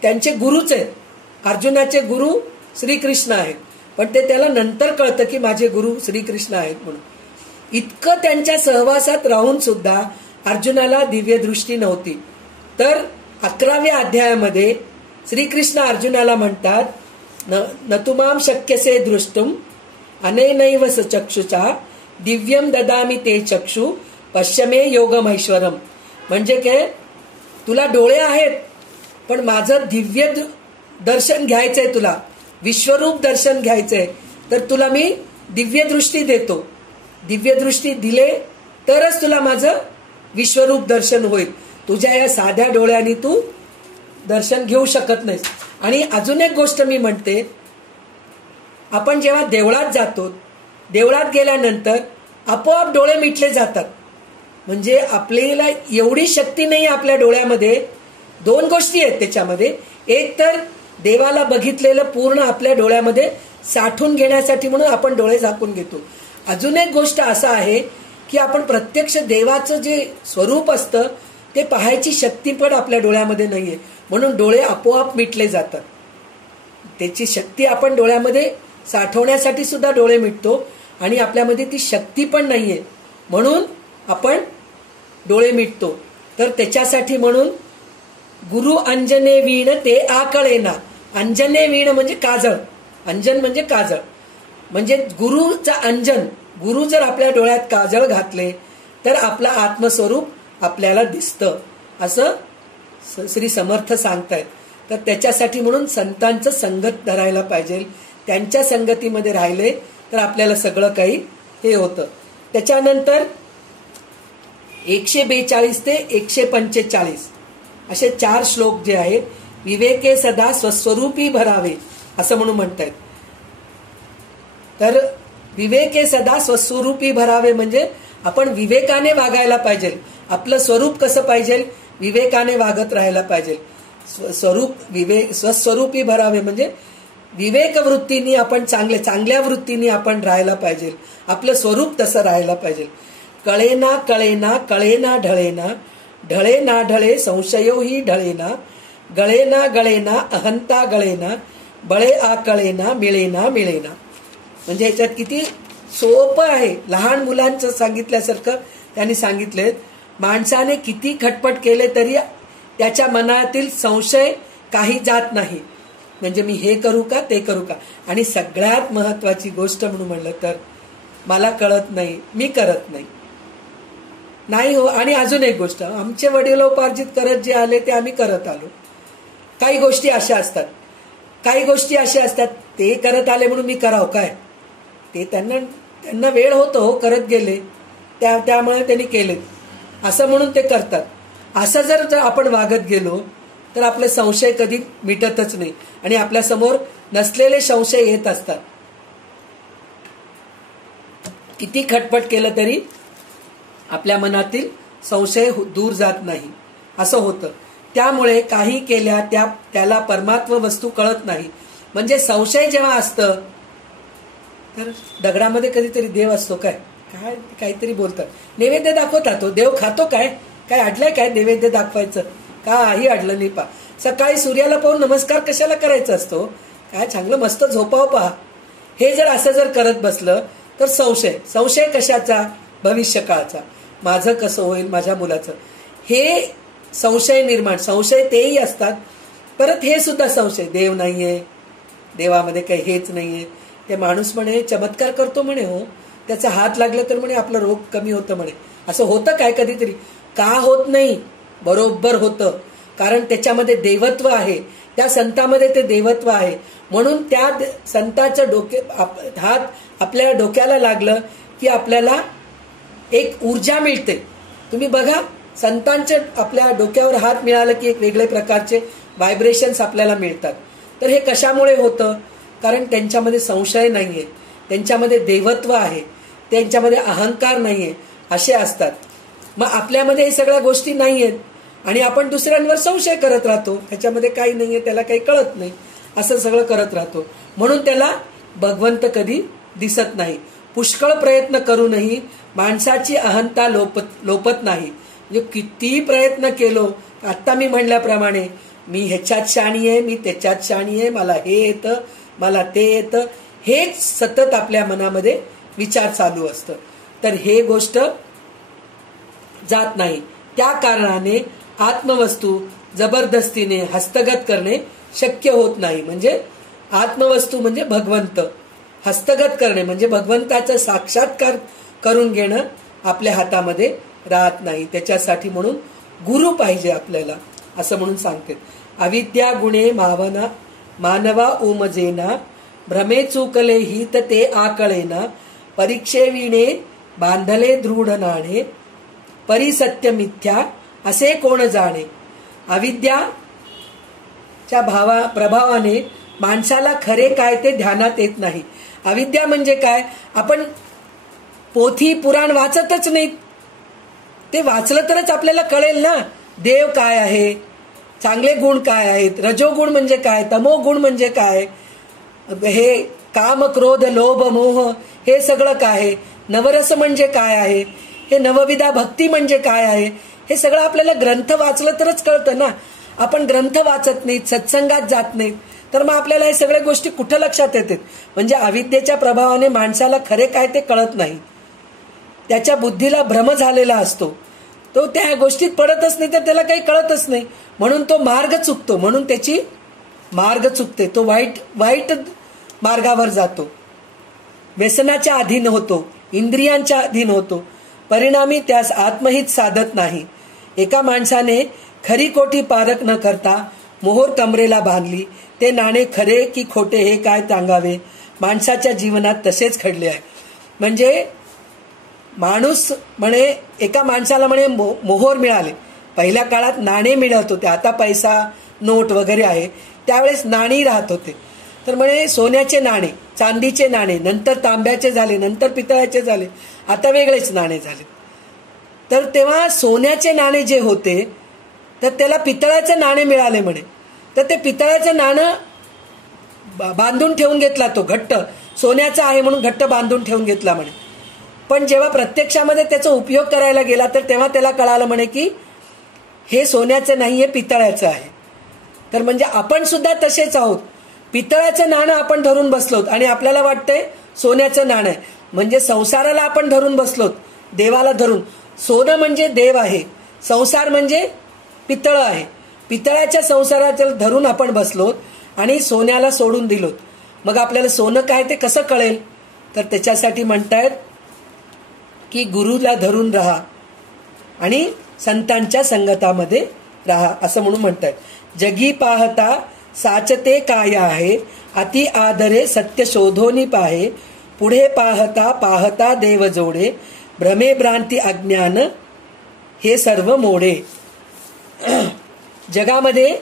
त्यांचे गुरुच आहेत. अर्जुनाचे गुरु श्रीकृष्ण आहेत, पण ते त्याला नंतर कळतं की माझे गुरु श्रीकृष्ण आहेत म्हणून. इतकं त्यांच्या सहवासात राहून सुद्धा अर्जुनाला दिव्य दृष्टी नव्हती. तर 11व्या अध्यायामध्ये श्रीकृष्ण अर्जुनाला म्हणतात, न तुमाम शक्यसे दृष्टुम अनेनैव चक्षुचा दिव्यम ददामी ते चक्षु पश्यमे योगमैश्वरम. म्हणजे काय? तुला डोळे आहेत, पण माझं दिव्य दर्शन घ्यायचंय, तुला विश्वरूप दर्शन घ्यायचंय, तर तुला मी दिव्य दृष्टी देतो. दिव्य दृष्टी दिले तरच तुला माझं विश्वरूप दर्शन होईल. तुझ्या या साध्या डोळ्यांनी तू दर्शन घेऊ शकत नाहीस. आणि अजून एक गोष्ट मी म्हणते, आपण जेव्हा देवळात जातो, देवळात गेल्यानंतर आपोआप डोळे मिटले जातात. म्हणजे आपल्याला एवढी शक्ती नाही आपल्या डोळ्यामध्ये. 2 गोष्टी आहेत त्याच्यामध्ये. एक तर देवाला बघितलेलं पूर्ण आपल्या डोळ्यामध्ये साठवून घेण्यासाठी म्हणून आपण डोळे झाकून घेतो. अजून एक गोष्ट असा आहे की आपण प्रत्यक्ष देवाचं जे स्वरूप असतं ते पाहायची शक्ती पण आपल्या डोळ्यामध्ये नाहीये, म्हणून डोळे आपोआप मिटले जातात. त्याची शक्ती आपण डोळ्यामध्ये साठवण्यासाठी सुद्धा डोळे मिटतो, आणि आपल्यामध्ये ती शक्ती पण नाहीये म्हणून आपण डोळे मिटतो. तर त्याच्यासाठी म्हणून गुरु अंजने वीण ते आकळेना. अंजने वीण म्हणजे काजळ, अंजन म्हणजे काजळ, म्हणजे गुरुचा अंजन. गुरु जर आपल्या डोळ्यात काजळ घातले तर आपला आत्मस्वरूप आपल्याला दिसतं, असं श्री समर्थ सांगतायत. तर त्याच्यासाठी म्हणून संतांचं संगत धरायला पाहिजे. त्यांच्या संगतीमध्ये राहिले तर आपल्याला सगळं काही हे होतं. त्याच्यानंतर 142 ते 145 असे 4 श्लोक जे आहेत, विवेके सदा स्वस्वरूपी भरावे असं म्हणून म्हणतायत. तर विवेके सदा स्वस्वरूपी भरावे म्हणजे आपण विवेकाने वागायला पाहिजे. आपलं स्वरूप कसं पाहिजे, विवेकाने वागत राहायला पाहिजे. स्वस्वरूपी भरावे म्हणजे विवेक वृत्तीने आपण चांगल्या वृत्तीने आपण राहायला पाहिजे. आपलं स्वरूप तसं राहायला पाहिजे. कळेना कळेना कळेना ढळेना, ढळेना ढळे संशयो ही ढळेना, गळेना गळेना अहंता गळेना, बळे आकळेना मिळेना मिळेना. म्हणजे ह्याच्यात किती सोपं आहे. लहान मुलांचं सांगितल्यासारखं त्यांनी सांगितले. माणसाने किती खटपट केले तरी त्याच्या मनातील संशय काही जात नाही. म्हणजे मी हे करू का ते करू का. आणि सगळ्यात महत्वाची गोष्ट म्हणून म्हणलं तर मला कळत नाही, मी करत नाही हो. आणि अजून एक गोष्ट, आमचे वडिलोपार्जित करत जे आले ते आम्ही करत आलो. काही गोष्टी अशा असतात ते करत आले म्हणून मी करावं काय. ते त्यांना वेळ होतो, करत गेले, त्यामुळे त्यांनी केले असं म्हणून ते करतात. असं जर आपण वागत गेलो तर आपले संशय कधी मिटतच नाही आणि आपल्या समोर नसलेले संशय येत असतात. किती खटपट केलं तरी आपल्या मनातील संशय दूर जात नाही असं होतं. त्यामुळे काही केल्या त्याला परमात्म वस्तू कळत नाही. म्हणजे संशय जेव्हा असतं तर दगडामध्ये कधीतरी देव असतो काय काहीतरी बोलतात, नैवेद्य दाखवतात. तो देव खातो काय अडलंय काय नैवेद्य दाखवायचं, काही अडलं नाही. पा सकाळी सूर्याला पाहून नमस्कार कशाला करायचा असतो, काय चांगलं मस्त झोपाव पहा. हे जर असं जर करत बसलं तर संशय कशाचा, भविष्य काळाचा. माझं कसं होईल, माझ्या मुलाचं, हे संशय तेही असतात. परत हे सुद्धा संशय, देव नाहीये, देवामध्ये काही हेच नाहीये. ते माणूस म्हणे चमत्कार करतो म्हणे, हो त्याचा हात लागला तर म्हणे आपला रोग कमी होतं म्हणे. असं होतं काय कधीतरी, का होत नाही, बरोबर होतं. कारण त्याच्यामध्ये देवत्व आहे, त्या संतामध्ये ते देवत्व आहे. म्हणून त्या संताचं हात आपल्या डोक्याला लागलं की आपल्याला एक ऊर्जा मिळते. तुम्ही बघा, संतांचे आपल्या डोक्यावर हात मिळालं की एक वेगळे प्रकारचे व्हायब्रेशन्स आपल्याला मिळतात. तर हे कशामुळे होतं, कारण त्यांच्यामध्ये संशय नाहीये, त्यांच्यामध्ये देवत्व आहे, त्यांच्यामध्ये अहंकार नाहीये, असे असतात. मग आपल्यामध्ये हे सगळ्या गोष्टी नाहीयेत आणि आपण दुसऱ्यांवर संशय करत राहतो. त्याच्यामध्ये काही नाहीये, त्याला काही कळत नाही, असं सगळं करत राहतो. म्हणून त्याला भगवंत कधी दिसत नाही. पुष्कळ प्रयत्न करूनही माणसाची अहंता लोपत नाही. म्हणजे किती प्रयत्न केलो, आता मी म्हणल्याप्रमाणे मी ह्याच्यात शाणी आहे, मी त्याच्यात शाणी आहे, मला हे येतं, मला ते येतं, हेच सतत आपल्या मनामध्ये विचार चालू असतं. तर हे गोष्ट जात नाही. त्या कारणाने आत्मवस्तू जबरदस्तीने हस्तगत करणे शक्य होत नाही. म्हणजे आत्मवस्तू म्हणजे भगवंत, हस्तगत करणे म्हणजे भगवंताचा साक्षात्कार करून घेणं आपल्या हातामध्ये राहत नाही. त्याच्यासाठी म्हणून गुरु पाहिजे आपल्याला, असं म्हणून सांगते. अविद्या गुणे मानवा उमजेना, भ्रमे चुकले हित ते आकळेना, परीक्षेविणे बांधले दृढ नाणे, परिसत्य मिथ्या असे कोण जाणे. अविद्याच्या प्रभावाने माणसाला खरे काय ते ध्यानात येत नाही. अविद्या म्हणजे काय, आपण पोथी पुराण वाचतच नाहीत. ते वाचलं तरच आपल्याला कळेल ना, देव काय आहे, चांगले गुण काय आहेत, रजोगुण म्हणजे काय, तमोगुण म्हणजे काय, हे काम क्रोध लोभ मोह हे सगळं काय आहे, नवरस म्हणजे काय आहे, हे नवविधा भक्ती म्हणजे काय आहे, हे सगळं आपल्याला ग्रंथ वाचलं तरच कळतं ना. आपण ग्रंथ वाचत नाहीत, सत्संगात जात नाहीत, तर मग आपल्याला हे सगळ्या गोष्टी कुठं लक्षात येतात. म्हणजे अविद्येच्या प्रभावाने माणसाला खरे काय ते कळत नाही. त्याच्या बुद्धीला भ्रम झालेला असतो. तो त्या गोष्टीत पडतच नाही, तर त्याला काही कळतच नाही. म्हणून तो मार्ग चुकतो, म्हणून त्याची मार्ग चुकते. तो वाईट मार्गावर जातो, व्यसनाच्या अधीन होतो, इंद्रियांच्या अधीन होतो. परिणामी त्यास आत्महित साधत नाही. एका माणसाने खरी खोटी पारख न करता मोहोर कमरेला बांधली. ते नाणे खरे की खोटे हे काय सांगावे. माणसाच्या जीवनात तसेच घडले आहे. म्हणजे माणूस म्हणे, एका माणसाला म्हणे मोहोर मिळाले. पहिल्या काळात नाणे मिळत होते, आता पैसा नोट वगैरे आहे, त्यावेळेस नाणी राहत होते. तर म्हणे सोन्याचे नाणे, चांदीचे नाणे, नंतर तांब्याचे झाले, नंतर पितळाचे झाले, आता वेगळेच नाणे झाले. तर तेव्हा सोन्याचे नाणे जे होते तर त्याला पितळाचे नाणे मिळाले म्हणे. तर ते पितळाचं नाणं बांधून ठेवून घेतला, तो घट्ट सोन्याचा आहे म्हणून घट्ट बांधून ठेवून घेतला म्हणे. पण जेव्हा प्रत्यक्षामध्ये त्याचा उपयोग करायला गेला तर तेव्हा त्याला कळालं म्हणे की हे सोन्याचं नाही, हे पितळाचं आहे. तर म्हणजे आपण सुद्धा तसेच आहोत. पितळाचं नाणं आपण धरून बसलोत आणि आपल्याला वाटतंय सोन्याचं नाणं आहे. म्हणजे संसाराला आपण धरून बसलोत, देवाला धरून. सोनं म्हणजे देव आहे, संसार म्हणजे पितळ आहे. पितळाच्या संसाराच्या धरून आपण बसलोत आणि सोन्याला सोडून दिलोत. मग आपल्याला सोनं काय ते कसं कळेल. तर त्याच्यासाठी म्हणतायत की गुरुला धरून राहा आणि संतांच्या संगतामध्ये राहा, असं म्हणून म्हणतायत. जगी पाहता साचते काय आहे, अति आदरे सत्य शोधोनी पाहे. पुढे पाहता पाहता देव जोडे, भ्रमे भ्रांती अज्ञान हे सर्व मोडे. जगामध्ये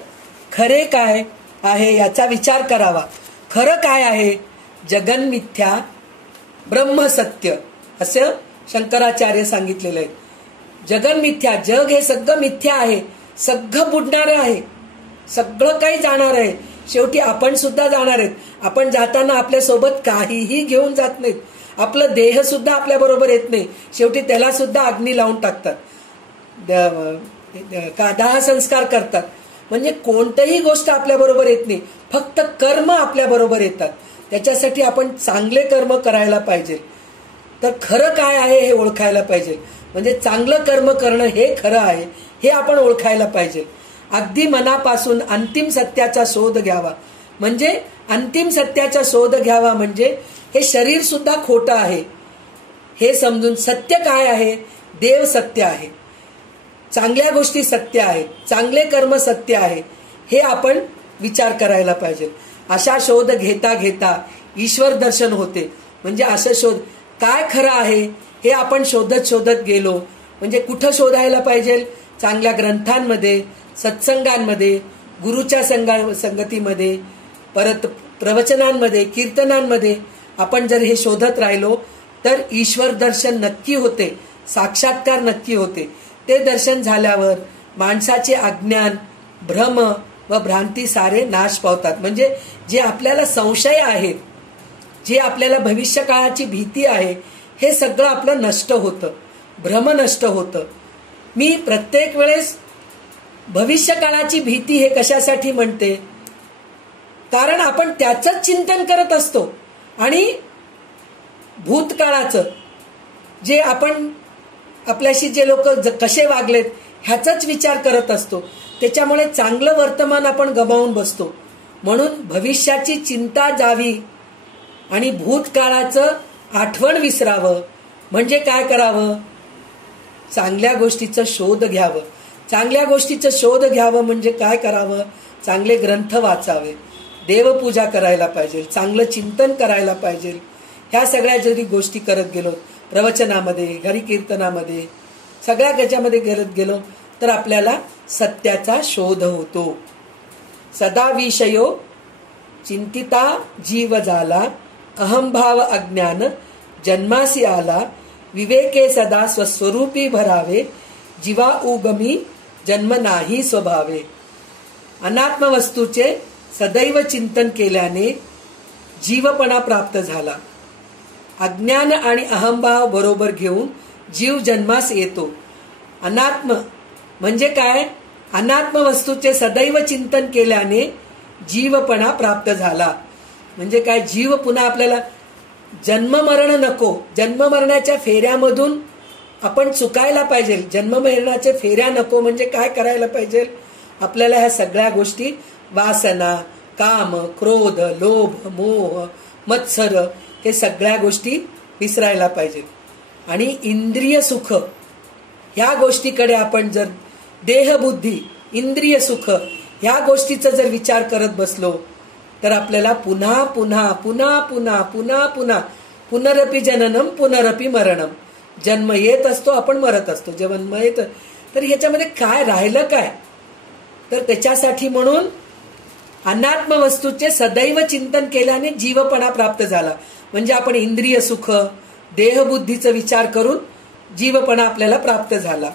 खरे काय आहे याचा विचार करावा. खरं काय आहे. जगन मिथ्या ब्रह्म सत्य, असं शंकराचार्य सांगितलेलं आहे. जगन मिथ्या, जग हे सगळं मिथ्या आहे, सगळं बुडणार आहे, सगळं काही जाणार आहे. शेवटी आपण सुद्धा जाणार आहेत. आपण जाताना आपल्या सोबत काहीही घेऊन जात नाहीत. आपलं देह सुद्धा आपल्या बरोबर येत नाही. शेवटी त्याला सुद्धा अग्नी लावून टाकतात, दाह संस्कार करतात. म्हणजे कोणतीही गोष्ट आपल्या बरोबर येत नाही, फक्त कर्म आपल्या बरोबर येतात. त्याच्यासाठी आपण चांगले कर्म करायला पाहिजे. तर खरं काय आहे हे ओळखायला पाहिजे. म्हणजे चांगलं कर्म करणं हे खरं आहे हे आपण ओळखायला पाहिजे. अगदी मनापासून अंतिम सत्याचा शोध घ्यावा. म्हणजे अंतिम सत्याचा शोध घ्यावा म्हणजे हे शरीर सुद्धा खोटं आहे हे समजून, सत्य काय आहे, देव सत्य आहे, चांगल्या गोष्टी सत्य आहेत, चांगले कर्म सत्य आहे, हे आपण विचार करायला पाहिजे. अशा शोध घेता घेता ईश्वर दर्शन होते. म्हणजे असं शोध काय खरं आहे हे आपण शोधत शोधत गेलो. म्हणजे कुठं शोधायला पाहिजे. चांगल्या ग्रंथांमध्ये, सत्संगांमध्ये, गुरुच्या संगतीमध्ये, परत प्रवचनांमध्ये, कीर्तनांमध्ये आपण जर हे शोधत राहिलो तर ईश्वर दर्शन नक्की होते, साक्षात्कार नक्की होते. ते दर्शन झाल्यावर माणसाचे अज्ञान, भ्रम व भ्रांती सारे नाश पावतात. म्हणजे जे आपल्याला संशय आहेत, जे आपल्याला भविष्य काळाची भीती आहे, हे सगळं आपलं नष्ट होतं, भ्रम नष्ट होतं. मी प्रत्येक वेळेस भविष्य काळाची भीती हे कशासाठी म्हणते, कारण आपण त्याचंच चिंतन करत असतो आणि भूतकाळाचं जे आपण आपल्याशी जे लोक कसे वागलेत ह्याचाच विचार करत असतो. त्याच्यामुळे चांगलं वर्तमान आपण गमावून बसतो. म्हणून भविष्याची चिंता जावी आणि भूतकाळाचं आठवण विसरावं. म्हणजे काय करावं, चांगल्या गोष्टीचं शोध घ्यावं. चांगल्या गोष्टीचं शोध घ्यावं म्हणजे काय करावं, चांगले ग्रंथ वाचावे, देवपूजा करायला पाहिजे, चांगलं चिंतन करायला पाहिजे. ह्या सगळ्या जरी गोष्टी करत गेलो, प्रवचनामध्ये, घरी कीर्तनामध्ये, सगळ्या गजामध्ये करत गेलो तर आपल्याला सत्याचा शोध होतो. सदा विषयो चिंतिता जीव झाला, अहंभाव अज्ञान जन्मासी आला. विवेके सदा स्वस्वरूपी भरावे, जीवा उगमी जन्म नाही स्वभावे. अनात्म वस्तूचे सदैव चिंतन केल्याने जीवपणा प्राप्त झाला. अज्ञान आणि अहंभाव बरोबर घेऊन जीव जन्मास येतो. अनात्म म्हणजे काय, अनात्म वस्तूचे सदैव चिंतन केल्याने जीवपणा प्राप्त झाला. म्हणजे काय, जीव पुन्हा आपल्याला जन्म मरण नको, जन्म मरणाच्या फेऱ्यामधून आपण चुकायला पाहिजे. जन्म मरणाच्या फेऱ्या नको म्हणजे काय करायला पाहिजे, आपल्याला ह्या सगळ्या गोष्टी, वासना, काम, क्रोध, लोभ, मोह, मत्सर, हे सगळ्या गोष्टी विसरायला पाहिजे. आणि इंद्रिय सुख ह्या गोष्टीकडे आपण जर देहबुद्धी, इंद्रिय सुख ह्या गोष्टीचा जर विचार करत बसलो तर आपल्याला पुन्हा पुन्हा पुन्हा पुन्हा पुन्हा पुन्हा पुनरपि जननम पुनरपि मरणम, जन्म येत असतो, आपण मरत असतो, जन्म येत. तर ह्याच्यामध्ये काय राहिलं काय, तर त्याच्यासाठी म्हणून अनात्म वस्तूचे सदैव चिंतन केल्याने जीवपणा प्राप्त झाला. म्हणजे आपण इंद्रिय सुख, देहबुद्धीचा विचार करून जीवपणा आपल्याला प्राप्त झाला.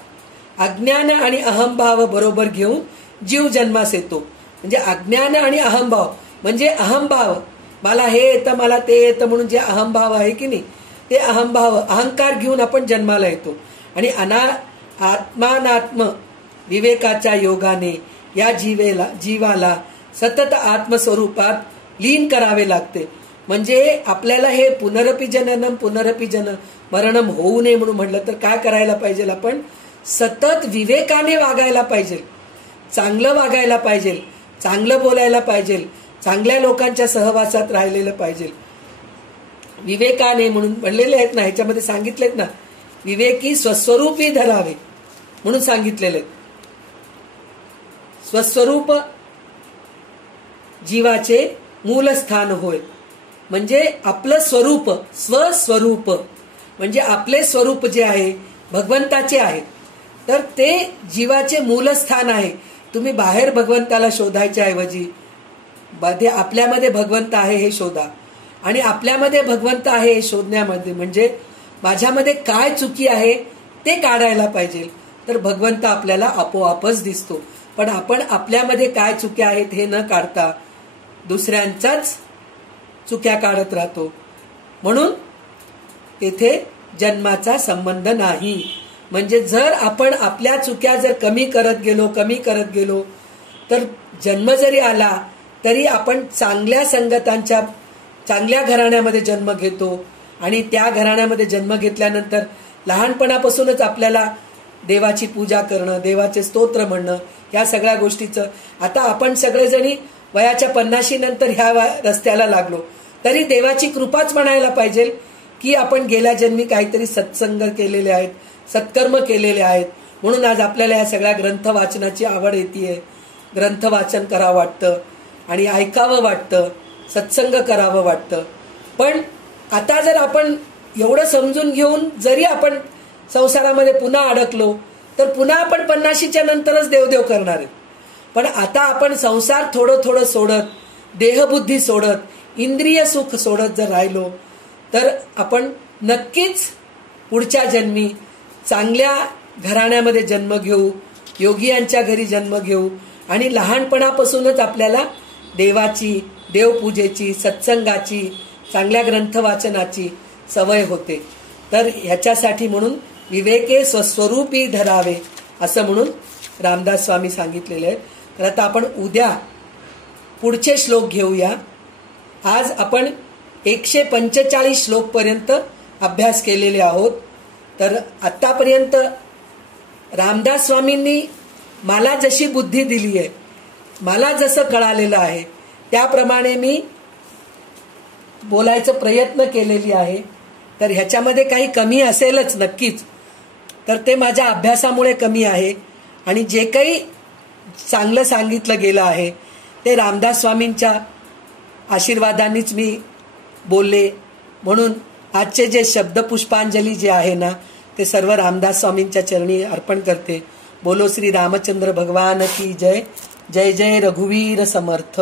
अज्ञान आणि अहंभाव बरोबर घेऊन जीव जन्मास येतो. म्हणजे अज्ञान आणि अहंभाव म्हणजे अहंभाव, मला हे येतं, मला ते येतं म्हणून जे अहंभाव आहे की नाही, ते अहंभाव, अहंकार घेऊन आपण जन्माला येतो. आणि आत्मानात्म विवेकाच्या योगाने या जीवाला सतत आत्मस्वरूपात लीन करावे लागते. म्हणजे आपल्याला हे पुनरपि जननम पुनरपि मरणम होऊ नये म्हणून म्हटलं तर काय करायला पाहिजे, आपण सतत विवेकाने वागायला पाहिजे, चांगलं वागायला पाहिजे, चांगलं बोलायला पाहिजे, चांगल्या लोकांच्या सहवासात राहिलेलं पाहिजे. विवेकाने म्हणून म्हणलेले आहेत ना, ह्याच्यामध्ये सांगितलेत ना, विवेकी स्वस्वरूपी धरावे म्हणून सांगितलेले. स्वस्वरूप जीवाचे मूलस्थान होय. म्हणजे आपलं स्वरूप, स्वस्वरूप म्हणजे आपले स्वरूप जे आहे भगवंताचे आहे, तर ते जीवाचे मूलस्थान आहे. तुम्ही बाहेर भगवंताला शोधायच्या ऐवजी आपल्यामध्ये भगवंत आहे हे शोधा. आणि आपल्यामध्ये भगवंत आहे हे शोधण्यामध्ये म्हणजे माझ्यामध्ये काय चुकी आहे ते काढायला पाहिजे, तर भगवंत आपल्याला आपोआपच दिसतो. पण आपण आपल्यामध्ये काय चुक्या आहेत हे न काढता दुसऱ्यांचाच चुक्या काढत राहतो. म्हणून तेथे जन्माचा संबंध नाही. म्हणजे जर आपण आपल्या चुक्या जर कमी करत गेलो तर जन्म जरी आला तरी आपण चांगल्या संगतांच्या, चांगल्या घराण्यामध्ये जन्म घेतो. आणि त्या घराण्यामध्ये जन्म घेतल्यानंतर लहानपणापासूनच आपल्याला देवाची पूजा करणं, देवाचे स्तोत्र म्हणणं, या सगळ्या गोष्टीचं. आता आपण सगळेजणी वयाच्या 50 नंतर ह्या रस्त्याला लागलो तरी देवाची कृपाच म्हणायला पाहिजे की आपण गेल्या जन्मी काहीतरी सत्संग केलेले आहेत, सत्कर्म केलेले आहेत, म्हणून आज आपल्याला या सगळ्या ग्रंथ वाचनाची आवड येते. ग्रंथ वाचन करावं वाटतं आणि ऐकावं वाटतं, सत्संग करावं वाटतं. पण आता जर आपण एवढं समजून घेऊन जरी आपण संसारामध्ये पुन्हा अडकलो तर पुन्हा आपण 50च्या नंतरच देवदेव करणार आहेत. पण आता आपण संसार थोडं सोडत, देहबुद्धी सोडत, इंद्रिय सुख सोडत जर राहिलो तर आपण नक्कीच पुढच्या जन्मी चांगल्या घराण्यामध्ये जन्म घेऊ, योगियांच्या घरी जन्म घेऊ. आणि लहानपणापासूनच आपल्याला देवाची, देवपूजेची, सत्संगाची, चांगल्या ग्रंथ वाचनाची सवय होते. तर ह्याच्यासाठी म्हणून विवेके स्वस्वरूपी धरावे असं म्हणून रामदास स्वामी सांगितलेले आहे. तर आता आपण उद्या पुढचे श्लोक घेऊया. आज आपण 145 श्लोक पर्यंत अभ्यास केलेले आहोत. तर आतापर्यंत रामदास स्वामींनी मला जशी बुद्धी दिली आहे, मला जसं कळालेलं आहे त्याप्रमाणे मी बोलायचा प्रयत्न केलेली आहे. तर ह्याच्यामध्ये काही कमी असेलच नक्कीच, तर ते माझ्या अभ्यासामुळे कमी आहे. आणि जे काही चांगलं सांगितलं गेलं आहे ते रामदास स्वामींच्या आशीर्वादांनीच मी बोलले. म्हणून आजचे जे शब्द पुष्पांजली जे आहे ना ते सर्व रामदास स्वामींच्या चरणी अर्पण करते. बोलो श्री रामचंद्र भगवान की जय. जय जय रघुवीर समर्थ.